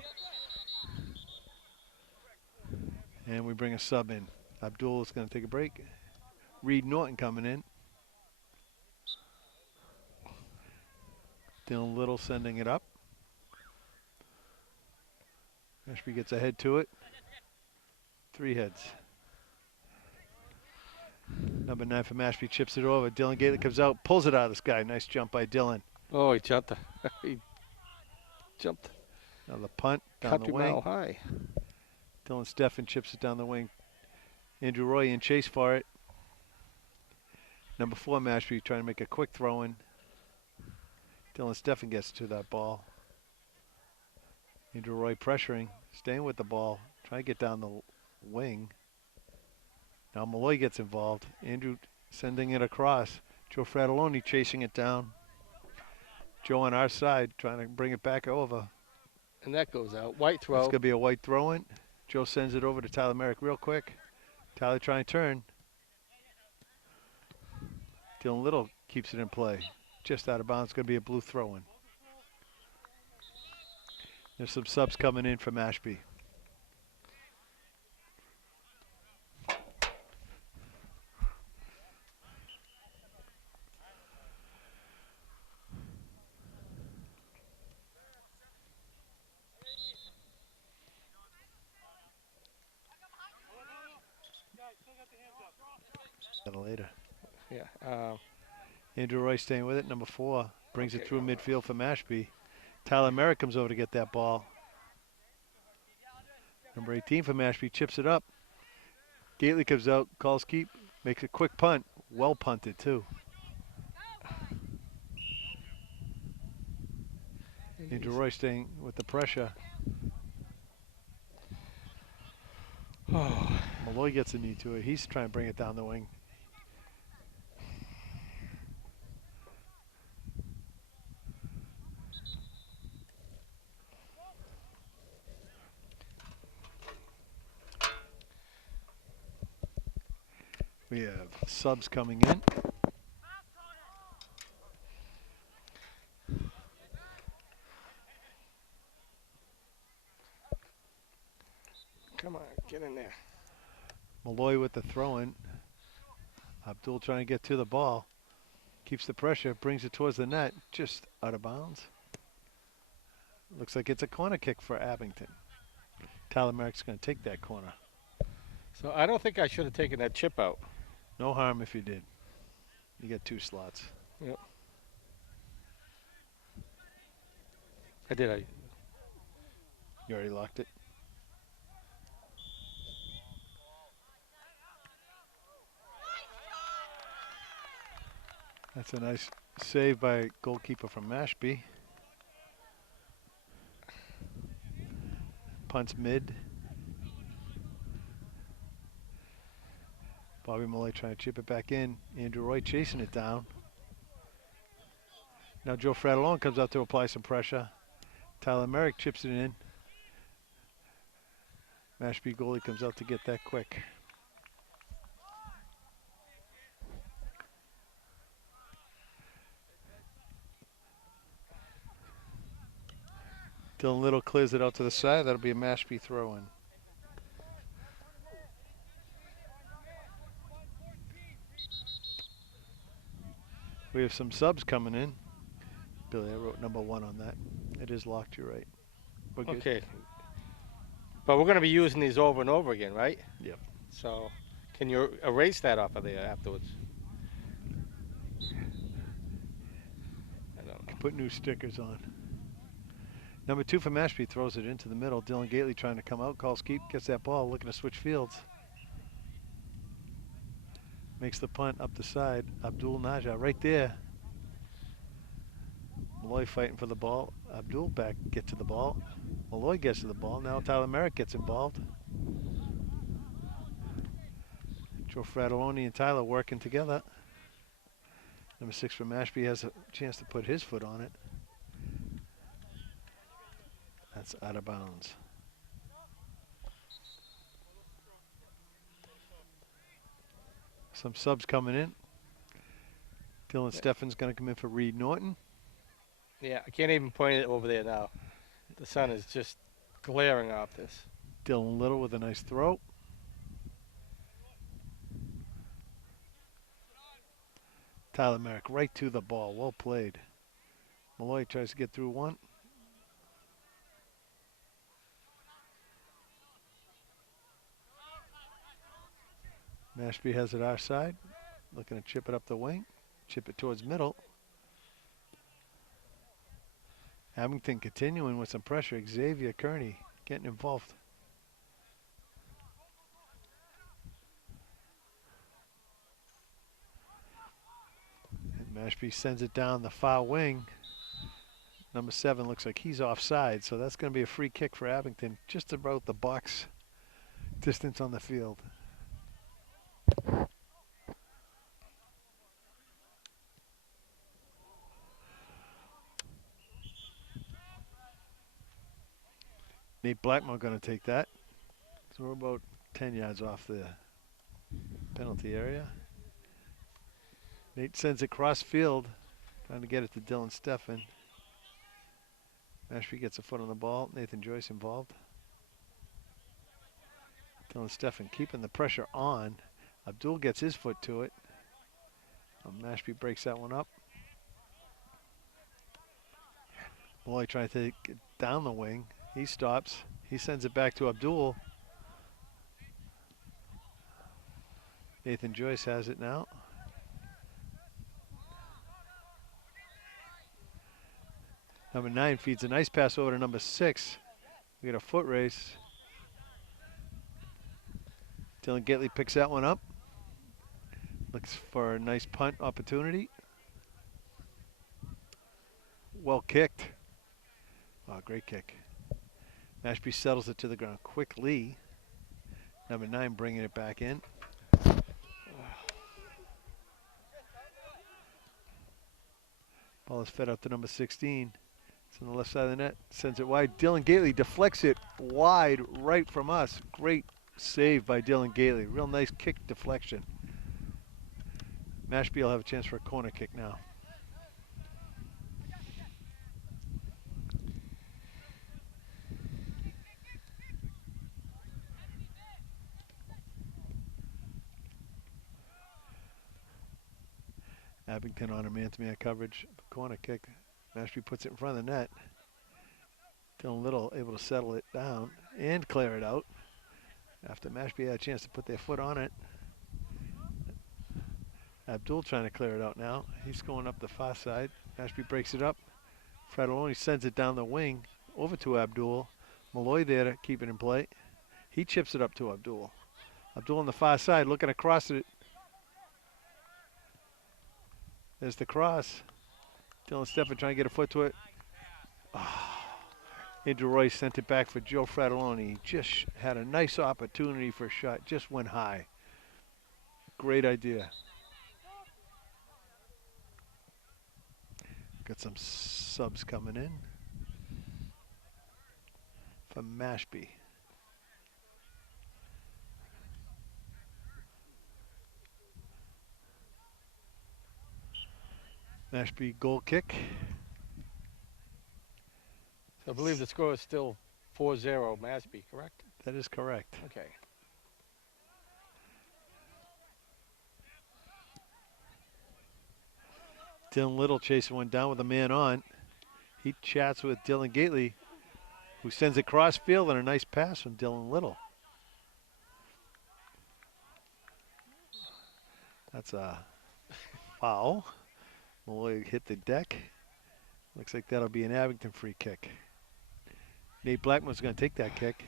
And we bring a sub in. Abdul is going to take a break. Reed Norton coming in. Dylan Little sending it up. Mashpee gets ahead to it. 3 heads. Number 9 for Mashpee chips it over. Dylan Gately comes out, pulls it out of the sky. Nice jump by Dylan. Oh, he jumped. He jumped. Now the punt down Country the wing. mile high. Dylan Steffen chips it down the wing. Andrew Roy in chase for it. Number 4 Mashpee trying to make a quick throw in. Dylan Steffen gets to that ball. Andrew Roy pressuring, staying with the ball, trying to get down the wing. Now Malloy gets involved. Andrew sending it across. Joe Fratelloni chasing it down. Joe on our side trying to bring it back over. And that goes out. White throw. It's going to be a white throw in. Joe sends it over to Tyler Merrick real quick. Tyler trying to turn. Dylan Little keeps it in play. Just out of bounds. It's going to be a blue throw in. There's some subs coming in for Mashpee. Later. Yeah. Andrew Roy staying with it. Number 4 brings it through midfield for Mashpee. Tyler Merrick comes over to get that ball. Number 18 for Mashpee chips it up. Gately comes out, calls keep, makes a quick punt. Well punted too. Andrew Roy staying with the pressure. Malloy gets a knee to it. He's trying to bring it down the wing. We have subs coming in. Come on, get in there. Malloy with the throw-in. Abdul trying to get to the ball. Keeps the pressure, brings it towards the net, just out of bounds. Looks like it's a corner kick for Abington. Tyler Merrick's going to take that corner. So I don't think I should have taken that chip out. No harm if you did. You get 2 slots. Yep. I did. You already locked it? That's a nice save by goalkeeper from Mashpee. Punts mid. Bobby Malloy trying to chip it back in. Andrew Roy chasing it down. Now Joe Fratellone comes out to apply some pressure. Tyler Merrick chips it in. Mashpee goalie comes out to get that quick. Dylan Little clears it out to the side. That'll be a Mashpee throw-in. We have some subs coming in. Billy, I wrote number 1 on that. It is locked, you're right. We're good. Okay. But we're going to be using these over and over again, right? Yep. So can you erase that off of there afterwards? I don't know. Put new stickers on. Number 2 for Mashpee throws it into the middle. Dylan Gately trying to come out, calls keep, gets that ball, looking to switch fields. Makes the punt up the side. Abdul Najah right there. Malloy fighting for the ball. Abdul back, get to the ball. Malloy gets to the ball. Now Tyler Merrick gets involved. Joe Fratelloni and Tyler working together. Number 6 for Mashpee has a chance to put his foot on it. That's out of bounds. Some subs coming in. Dylan Steffen's going to come in for Reed Norton. Yeah, I can't even point it over there now. The sun is just glaring off this. Dylan Little with a nice throw. Tyler Merrick right to the ball. Well played. Malloy tries to get through one. Mashpee has it our side. Looking to chip it up the wing. Chip it towards middle. Abington continuing with some pressure. Xavier Kearney getting involved. And Mashpee sends it down the far wing. Number 7 looks like he's offside, so that's going to be a free kick for Abington, just about the box distance on the field. Nate Blackmore going to take that. So we're about 10 yards off the penalty area. Nate sends it cross field, trying to get it to Dylan Steffen. Mashpee gets a foot on the ball. Nathan Joyce involved. Dylan Steffen keeping the pressure on. Abdul gets his foot to it. Mashpee breaks that one up. Malloy trying to take it down the wing. He stops. He sends it back to Abdul. Nathan Joyce has it now. Number 9 feeds a nice pass over to number 6. We got a foot race. Dylan Gately picks that one up. Looks for a nice punt opportunity. Well kicked. Oh, great kick. Mashpee settles it to the ground quickly. Number 9 bringing it back in. Ball is fed out to number 16. It's on the left side of the net. Sends it wide. Dylan Gately deflects it wide right from us. Great save by Dylan Gately. Real nice kick deflection. Mashpee will have a chance for a corner kick now. Abington on a man-to-man coverage. Corner kick. Mashpee puts it in front of the net. Dylan Little able to settle it down and clear it out. After Mashpee had a chance to put their foot on it. Abdul trying to clear it out now. He's going up the far side. Mashpee breaks it up. Fratelloni sends it down the wing over to Abdul. Malloy there to keep it in play. He chips it up to Abdul. Abdul on the far side looking across it. There's the cross. Dylan Steffen trying to get a foot to it. Oh. Andrew Royce sent it back for Joe Fratelloni. He just had a nice opportunity for a shot. Just went high. Great idea. Got some subs coming in from Mashpee. Mashpee goal kick. So I believe the score is still 4-0 Mashpee, correct? That is correct. Okay. Dylan Little chasing one down with a man on. He chats with Dylan Gately, who sends it cross field and a nice pass from Dylan Little. That's a foul. Malloy hit the deck. Looks like that'll be an Abington free kick. Nate Blackman's going to take that kick.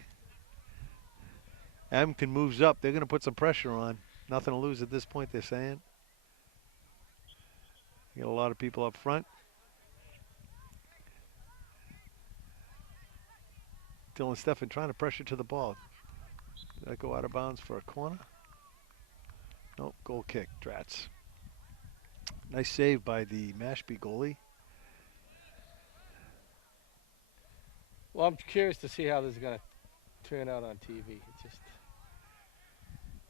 Abington moves up. They're going to put some pressure on. Nothing to lose at this point, they're saying. You got a lot of people up front. Dylan Steffen trying to pressure to the ball. Did that go out of bounds for a corner? Nope, goal kick, Drats. Nice save by the Mashpee goalie. Well, I'm curious to see how this is going to turn out on TV. It's just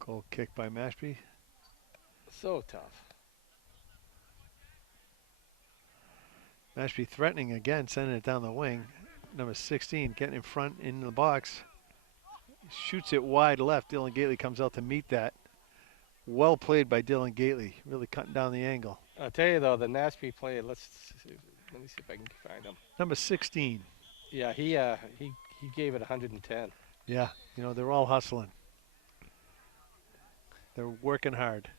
Goal kick by Mashpee. So tough. Mashpee threatening again, sending it down the wing. Number 16 getting in front in the box. Shoots it wide left. Dylan Gately comes out to meet that. Well played by Dylan Gately, really cutting down the angle. I'll tell you though, the Mashpee player. Let me see if I can find him. Number 16. Yeah, he gave it 110. Yeah, you know, they're all hustling. They're working hard.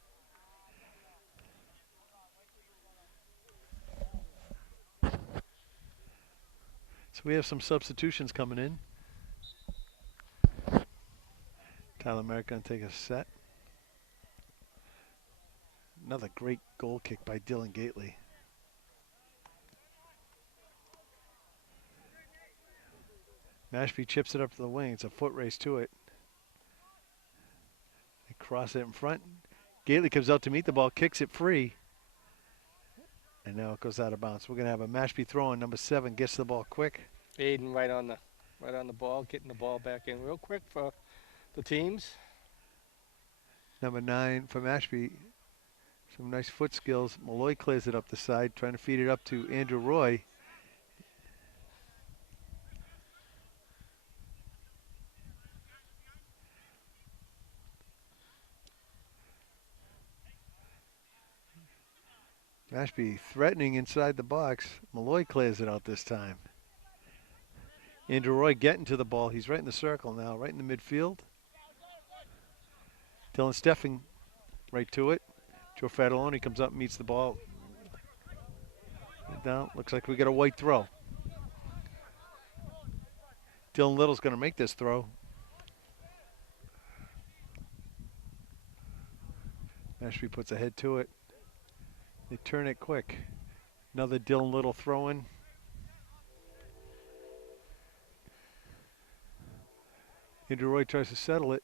So we have some substitutions coming in. Tyler Merrick going to take a set. Another great goal kick by Dylan Gately. Mashpee chips it up to the wing. It's a foot race to it. They cross it in front. Gately comes out to meet the ball, kicks it free. And now it goes out of bounds. We're going to have a Mashpee throw in. Number 7 gets the ball quick. Aiden right on the ball, getting the ball back in real quick for the teams. Number 9 for Mashpee. Some nice foot skills. Malloy clears it up the side, trying to feed it up to Andrew Roy. Mashpee threatening inside the box. Malloy clears it out this time. Andrew Roy getting to the ball. He's right in the circle now, right in the midfield. Dylan Steffing right to it. Joe Fratelloni comes up and meets the ball. Down. Looks like we got a white throw. Dylan Little's going to make this throw. Mashpee puts a head to it. They turn it quick. Another Dylan Little throw in. Andrew Roy tries to settle it.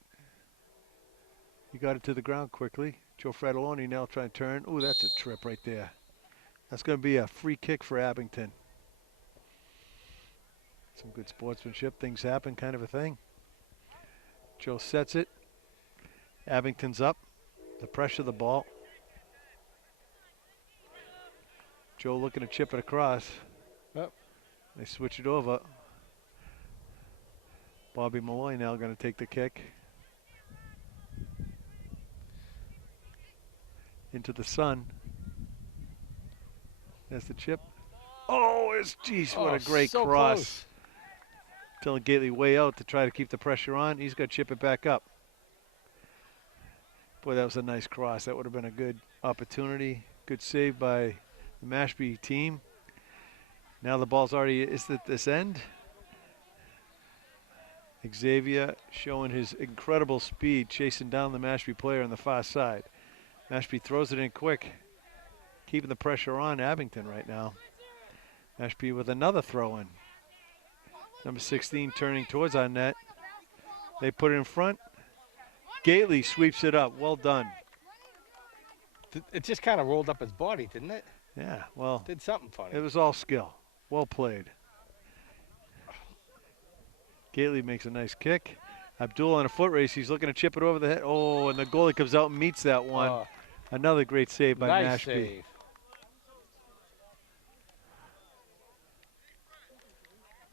He got it to the ground quickly. Joe Fratelloni now trying to turn. Ooh, that's a trip right there. That's going to be a free kick for Abington. Some good sportsmanship. Things happen kind of a thing. Joe sets it. Abington's up. The pressure of the ball. Joe looking to chip it across. Yep. They switch it over. Bobby Malloy now going to take the kick. Into the sun. There's the chip. Oh, geez, what a great so cross. Close. Dylan Gately way out to try to keep the pressure on. He's got to chip it back up. Boy, that was a nice cross. That would have been a good opportunity. Good save by the Mashpee team. Now the ball's already is at this end. Xavier showing his incredible speed, chasing down the Mashpee player on the far side. Mashpee throws it in quick, keeping the pressure on Abington right now. Mashpee with another throw in. Number 16 turning towards our net. They put it in front. Gately sweeps it up. Well done. It just kind of rolled up his body, didn't it? Yeah, well, Did something funny. it was all skill. Well played. Gately makes a nice kick. Abdul on a foot race. He's looking to chip it over the head. Oh, and the goalie comes out and meets that one. Oh, Another great save by nice Mashpee. save.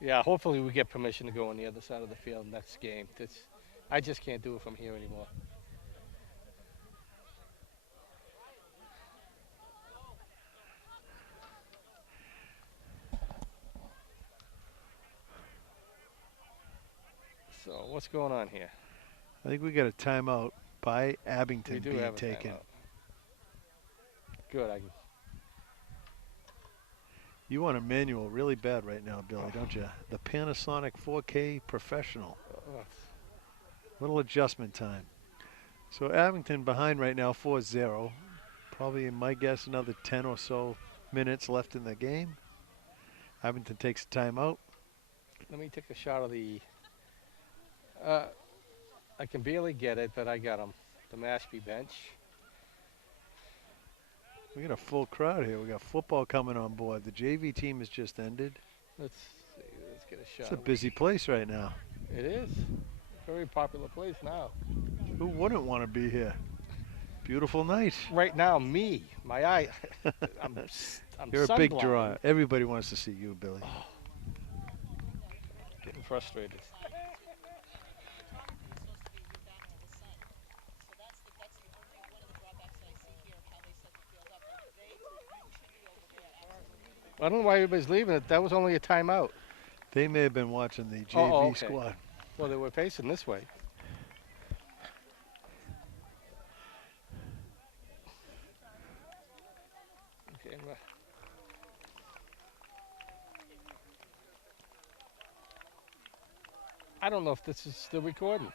Yeah, hopefully we get permission to go on the other side of the field next game. I just can't do it from here anymore. So what's going on here? I think we got a timeout by Abington We do being have a taken. timeout. Good. You want a manual really bad right now, Billy, don't you? The Panasonic 4K Professional. Little adjustment time. So Abington behind right now 4-0. Probably, in my guess, another 10 or so minutes left in the game. Abington takes a timeout. Let me take a shot of the. I can barely get it, but I got him. The Mashpee bench. We got a full crowd here. We got football coming on board. The JV team has just ended. Let's see. Let's get a shot. It's a busy place right now. It is. Very popular place now. Who wouldn't want to be here? Beautiful night. Right now, my eye, I'm You're a big sunblind. draw. Everybody wants to see you, Billy. Oh, getting frustrated. I don't know why everybody's leaving it. That was only a timeout. They may have been watching the Oh, JV okay. squad. Well, they were facing this way. Okay. I don't know if this is still recording.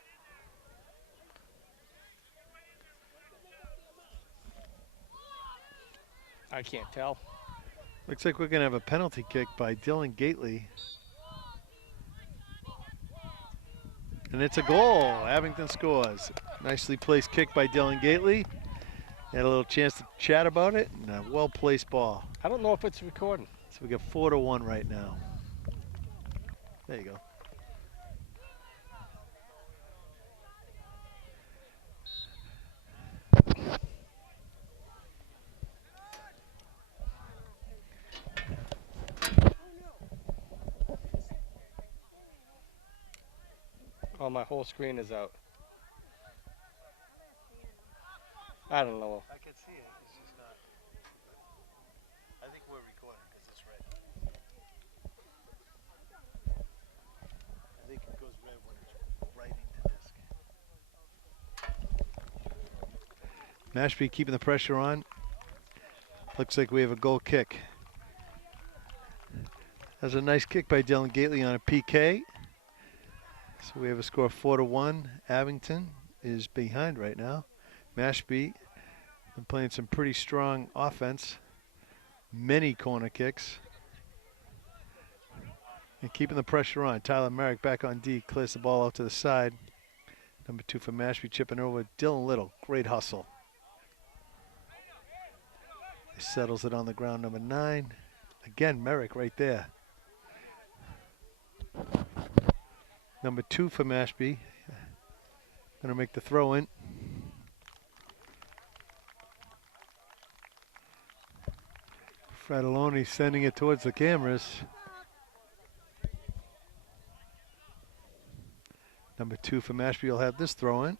I can't tell. Looks like we're going to have a penalty kick by Dylan Gately. And it's a goal. Abington scores. Nicely placed kick by Dylan Gately. Had a little chance to chat about it, and a well-placed ball. I don't know if it's recording. So we got 4-1 right now. There you go. Oh, my whole screen is out. I don't know. I can see it. It's just not. I think we're recording because it's red. I think it goes red when it's writing the disc. Mashpee keeping the pressure on. Looks like we have a goal kick. That's a nice kick by Dylan Gately on a PK. So we have a score of 4-1. Abington is behind right now. Mashpee been playing some pretty strong offense. Many corner kicks. And keeping the pressure on. Tyler Merrick back on D. Clears the ball out to the side. Number 2 for Mashpee chipping over. Dylan Little. Great hustle. He settles it on the ground. Number 9. Again, Merrick right there. Number 2 for Mashpee. Going to make the throw in. Fratelloni sending it towards the cameras. Number 2 for Mashpee will have this throw in.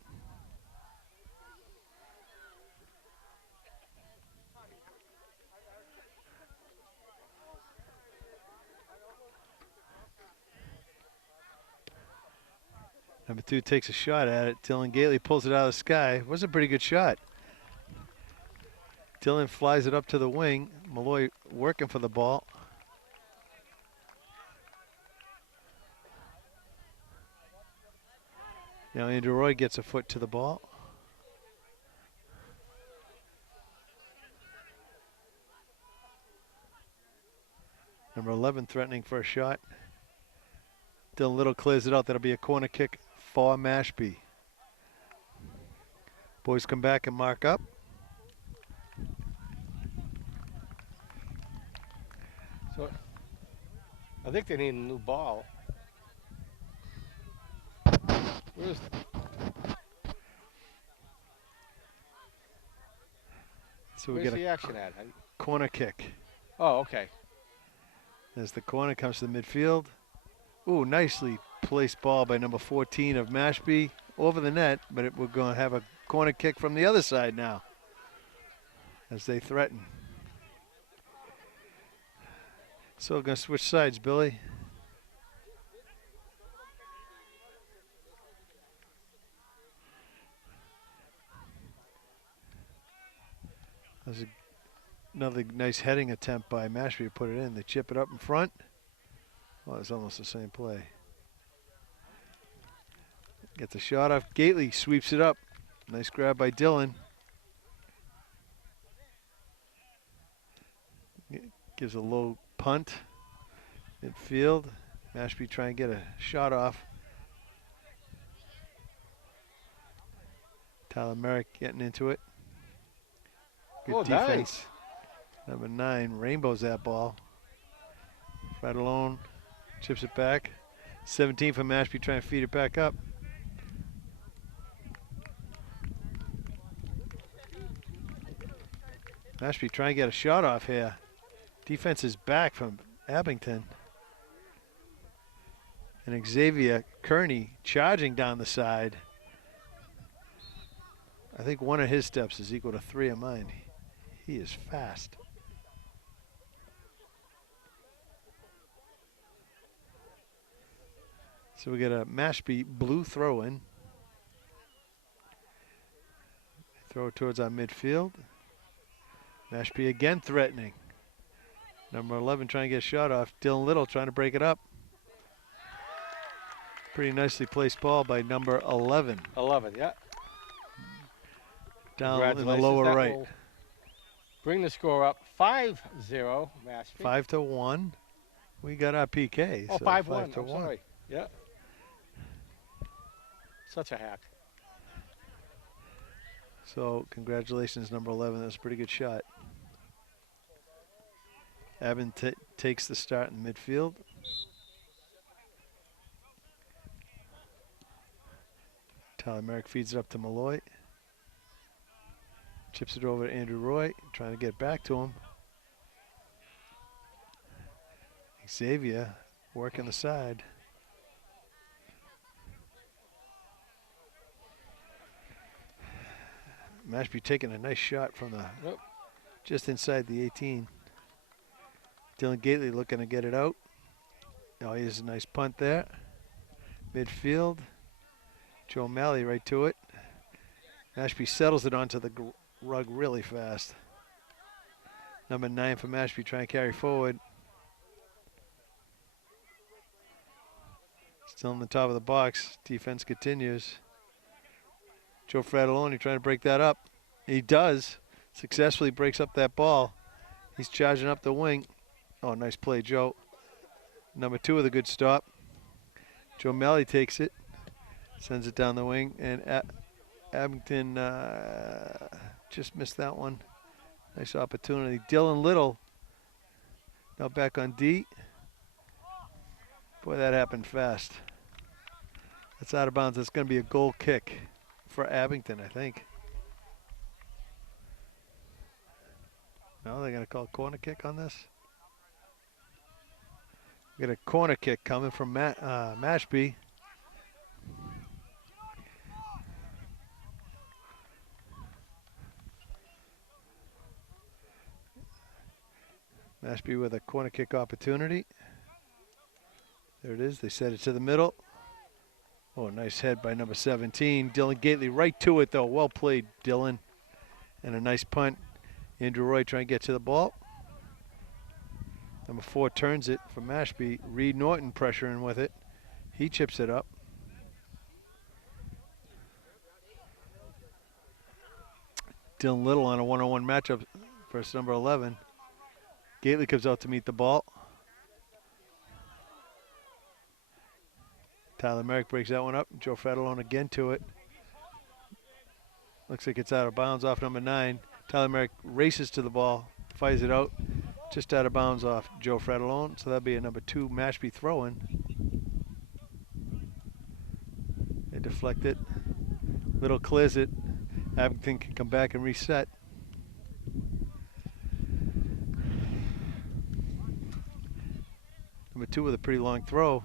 Number 2 takes a shot at it. Dylan Gately pulls it out of the sky. It was a pretty good shot. Dylan flies it up to the wing. Malloy working for the ball. Now Andrew Roy gets a foot to the ball. Number 11 threatening for a shot. Dylan Little clears it out. That'll be a corner kick for Mashpee. Boys come back and mark up. So I think they need a new ball. Where's So we get the a action at? corner kick. Oh, okay. As the corner comes to the midfield. Ooh, nicely placed ball by number 14 of Mashpee over the net, but we're going to have a corner kick from the other side now as they threaten. So we're going to switch sides, Billy. There's another nice heading attempt by Mashpee to put it in. They chip it up in front. Well, it's almost the same play. Gets a shot off. Gately sweeps it up. Nice grab by Dylan. Gives a low punt. Midfield. Mashpee trying to get a shot off. Tyler Merrick getting into it. Good defense. Nice. Number 9 rainbows that ball. Fratellone chips it back. 17 for Mashpee trying to feed it back up. Mashpee trying to get a shot off here. Defense is back from Abington. And Xavier Kearney charging down the side. I think one of his steps is equal to 3 of mine. He is fast. So we get a Mashpee blue throw in. Throw it towards our midfield. Mashpee again threatening. Number 11 trying to get a shot off. Dylan Little trying to break it up. Pretty nicely placed ball by number 11. 11, yeah. Down in the lower That right. will bring the score up 5-0, Mashpee. 5-1. We got our PK. Oh, so 5-1. I'm 5-1. sorry. Yeah. Such a hack. So congratulations, number 11. That's a pretty good shot. Abington takes the start in midfield. Tyler Merrick feeds it up to Malloy. Chips it over to Andrew Roy, trying to get back to him. Xavier working the side. Mashpee taking a nice shot from the just inside the 18. Dylan Gately looking to get it out. Oh, he has a nice punt there. Midfield. Joe O'Malley right to it. Mashpee settles it onto the rug really fast. Number 9 for Mashpee trying to carry forward. Still in the top of the box. Defense continues. Joe Fratelloni trying to break that up. He does. Successfully breaks up that ball. He's charging up the wing. Oh, nice play, Joe. Number 2 with a good stop. Joe O'Malley takes it. Sends it down the wing. And Abington just missed that one. Nice opportunity. Dylan Little now back on D. Boy, that happened fast. That's out of bounds. That's going to be a goal kick for Abington, I think. No, they're going to call a corner kick on this. We got a corner kick coming from Mashpee. Mashpee with a corner kick opportunity. There it is. They set it to the middle. Oh, nice head by number 17. Dylan Gately right to it, though. Well played, Dylan. And a nice punt. Andrew Roy trying to get to the ball. Number 4 turns it for Mashpee. Reed Norton pressuring with it. He chips it up. Dylan Little on a one-on-one matchup versus number 11. Gately comes out to meet the ball. Tyler Merrick breaks that one up. Joe Fratelloni again to it. Looks like it's out of bounds off number 9. Tyler Merrick races to the ball, fires it out. Just out of bounds off Joe Fratelloni. So that'll be a number 2 Mashpee throw-in. They deflect it. Little clears it. Abington can come back and reset. Number 2 with a pretty long throw.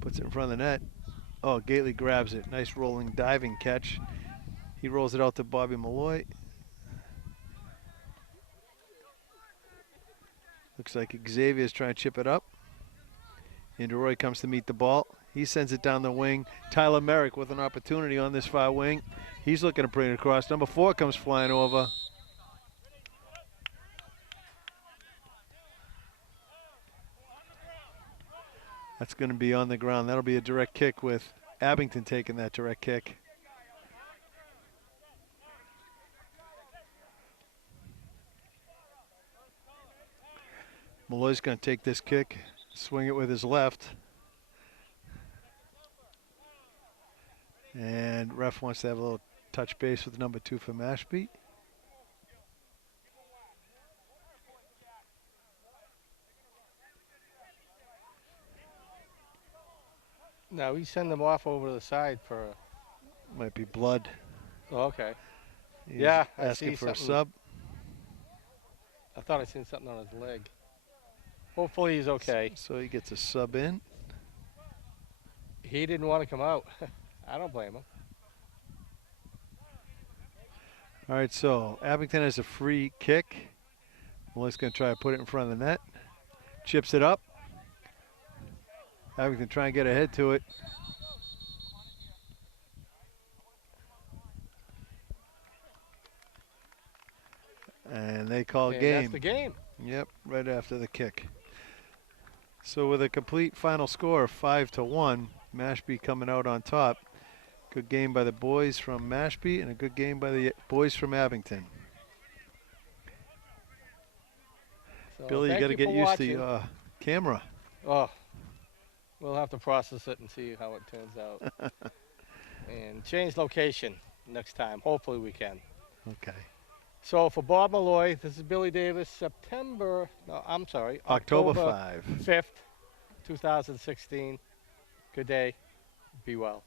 Puts it in front of the net. Oh, Gately grabs it. Nice rolling diving catch. He rolls it out to Bobby Malloy. Looks like Xavier's trying to chip it up. Andrew Roy comes to meet the ball. He sends it down the wing. Tyler Merrick with an opportunity on this far wing. He's looking to bring it across. Number 4 comes flying over. That's going to be on the ground. That'll be a direct kick with Abington taking that direct kick. Malloy's going to take this kick, swing it with his left. And ref wants to have a little touch base with number 2 for Mashpee. No, we send them off over to the side for. Might be blood. Oh, okay. He's yeah, asking I see for a something. sub. I thought I seen something on his leg. Hopefully he's okay. So he gets a sub in. He didn't want to come out. I don't blame him. All right, so Abington has a free kick. Malloy's going to try to put it in front of the net. Chips it up. Abington try and get ahead to it. And they call And game. that's the game. Yep, right after the kick. So with a complete final score of 5-1, Mashpee coming out on top. Good game by the boys from Mashpee and a good game by the boys from Abington. So Billy, you got to get used to the camera. Oh, we'll have to process it and see how it turns out. And change location next time. Hopefully we can. Okay. So for Bob Malloy, this is Billy Davis, October 5. 5th, 2016. Good day. Be well.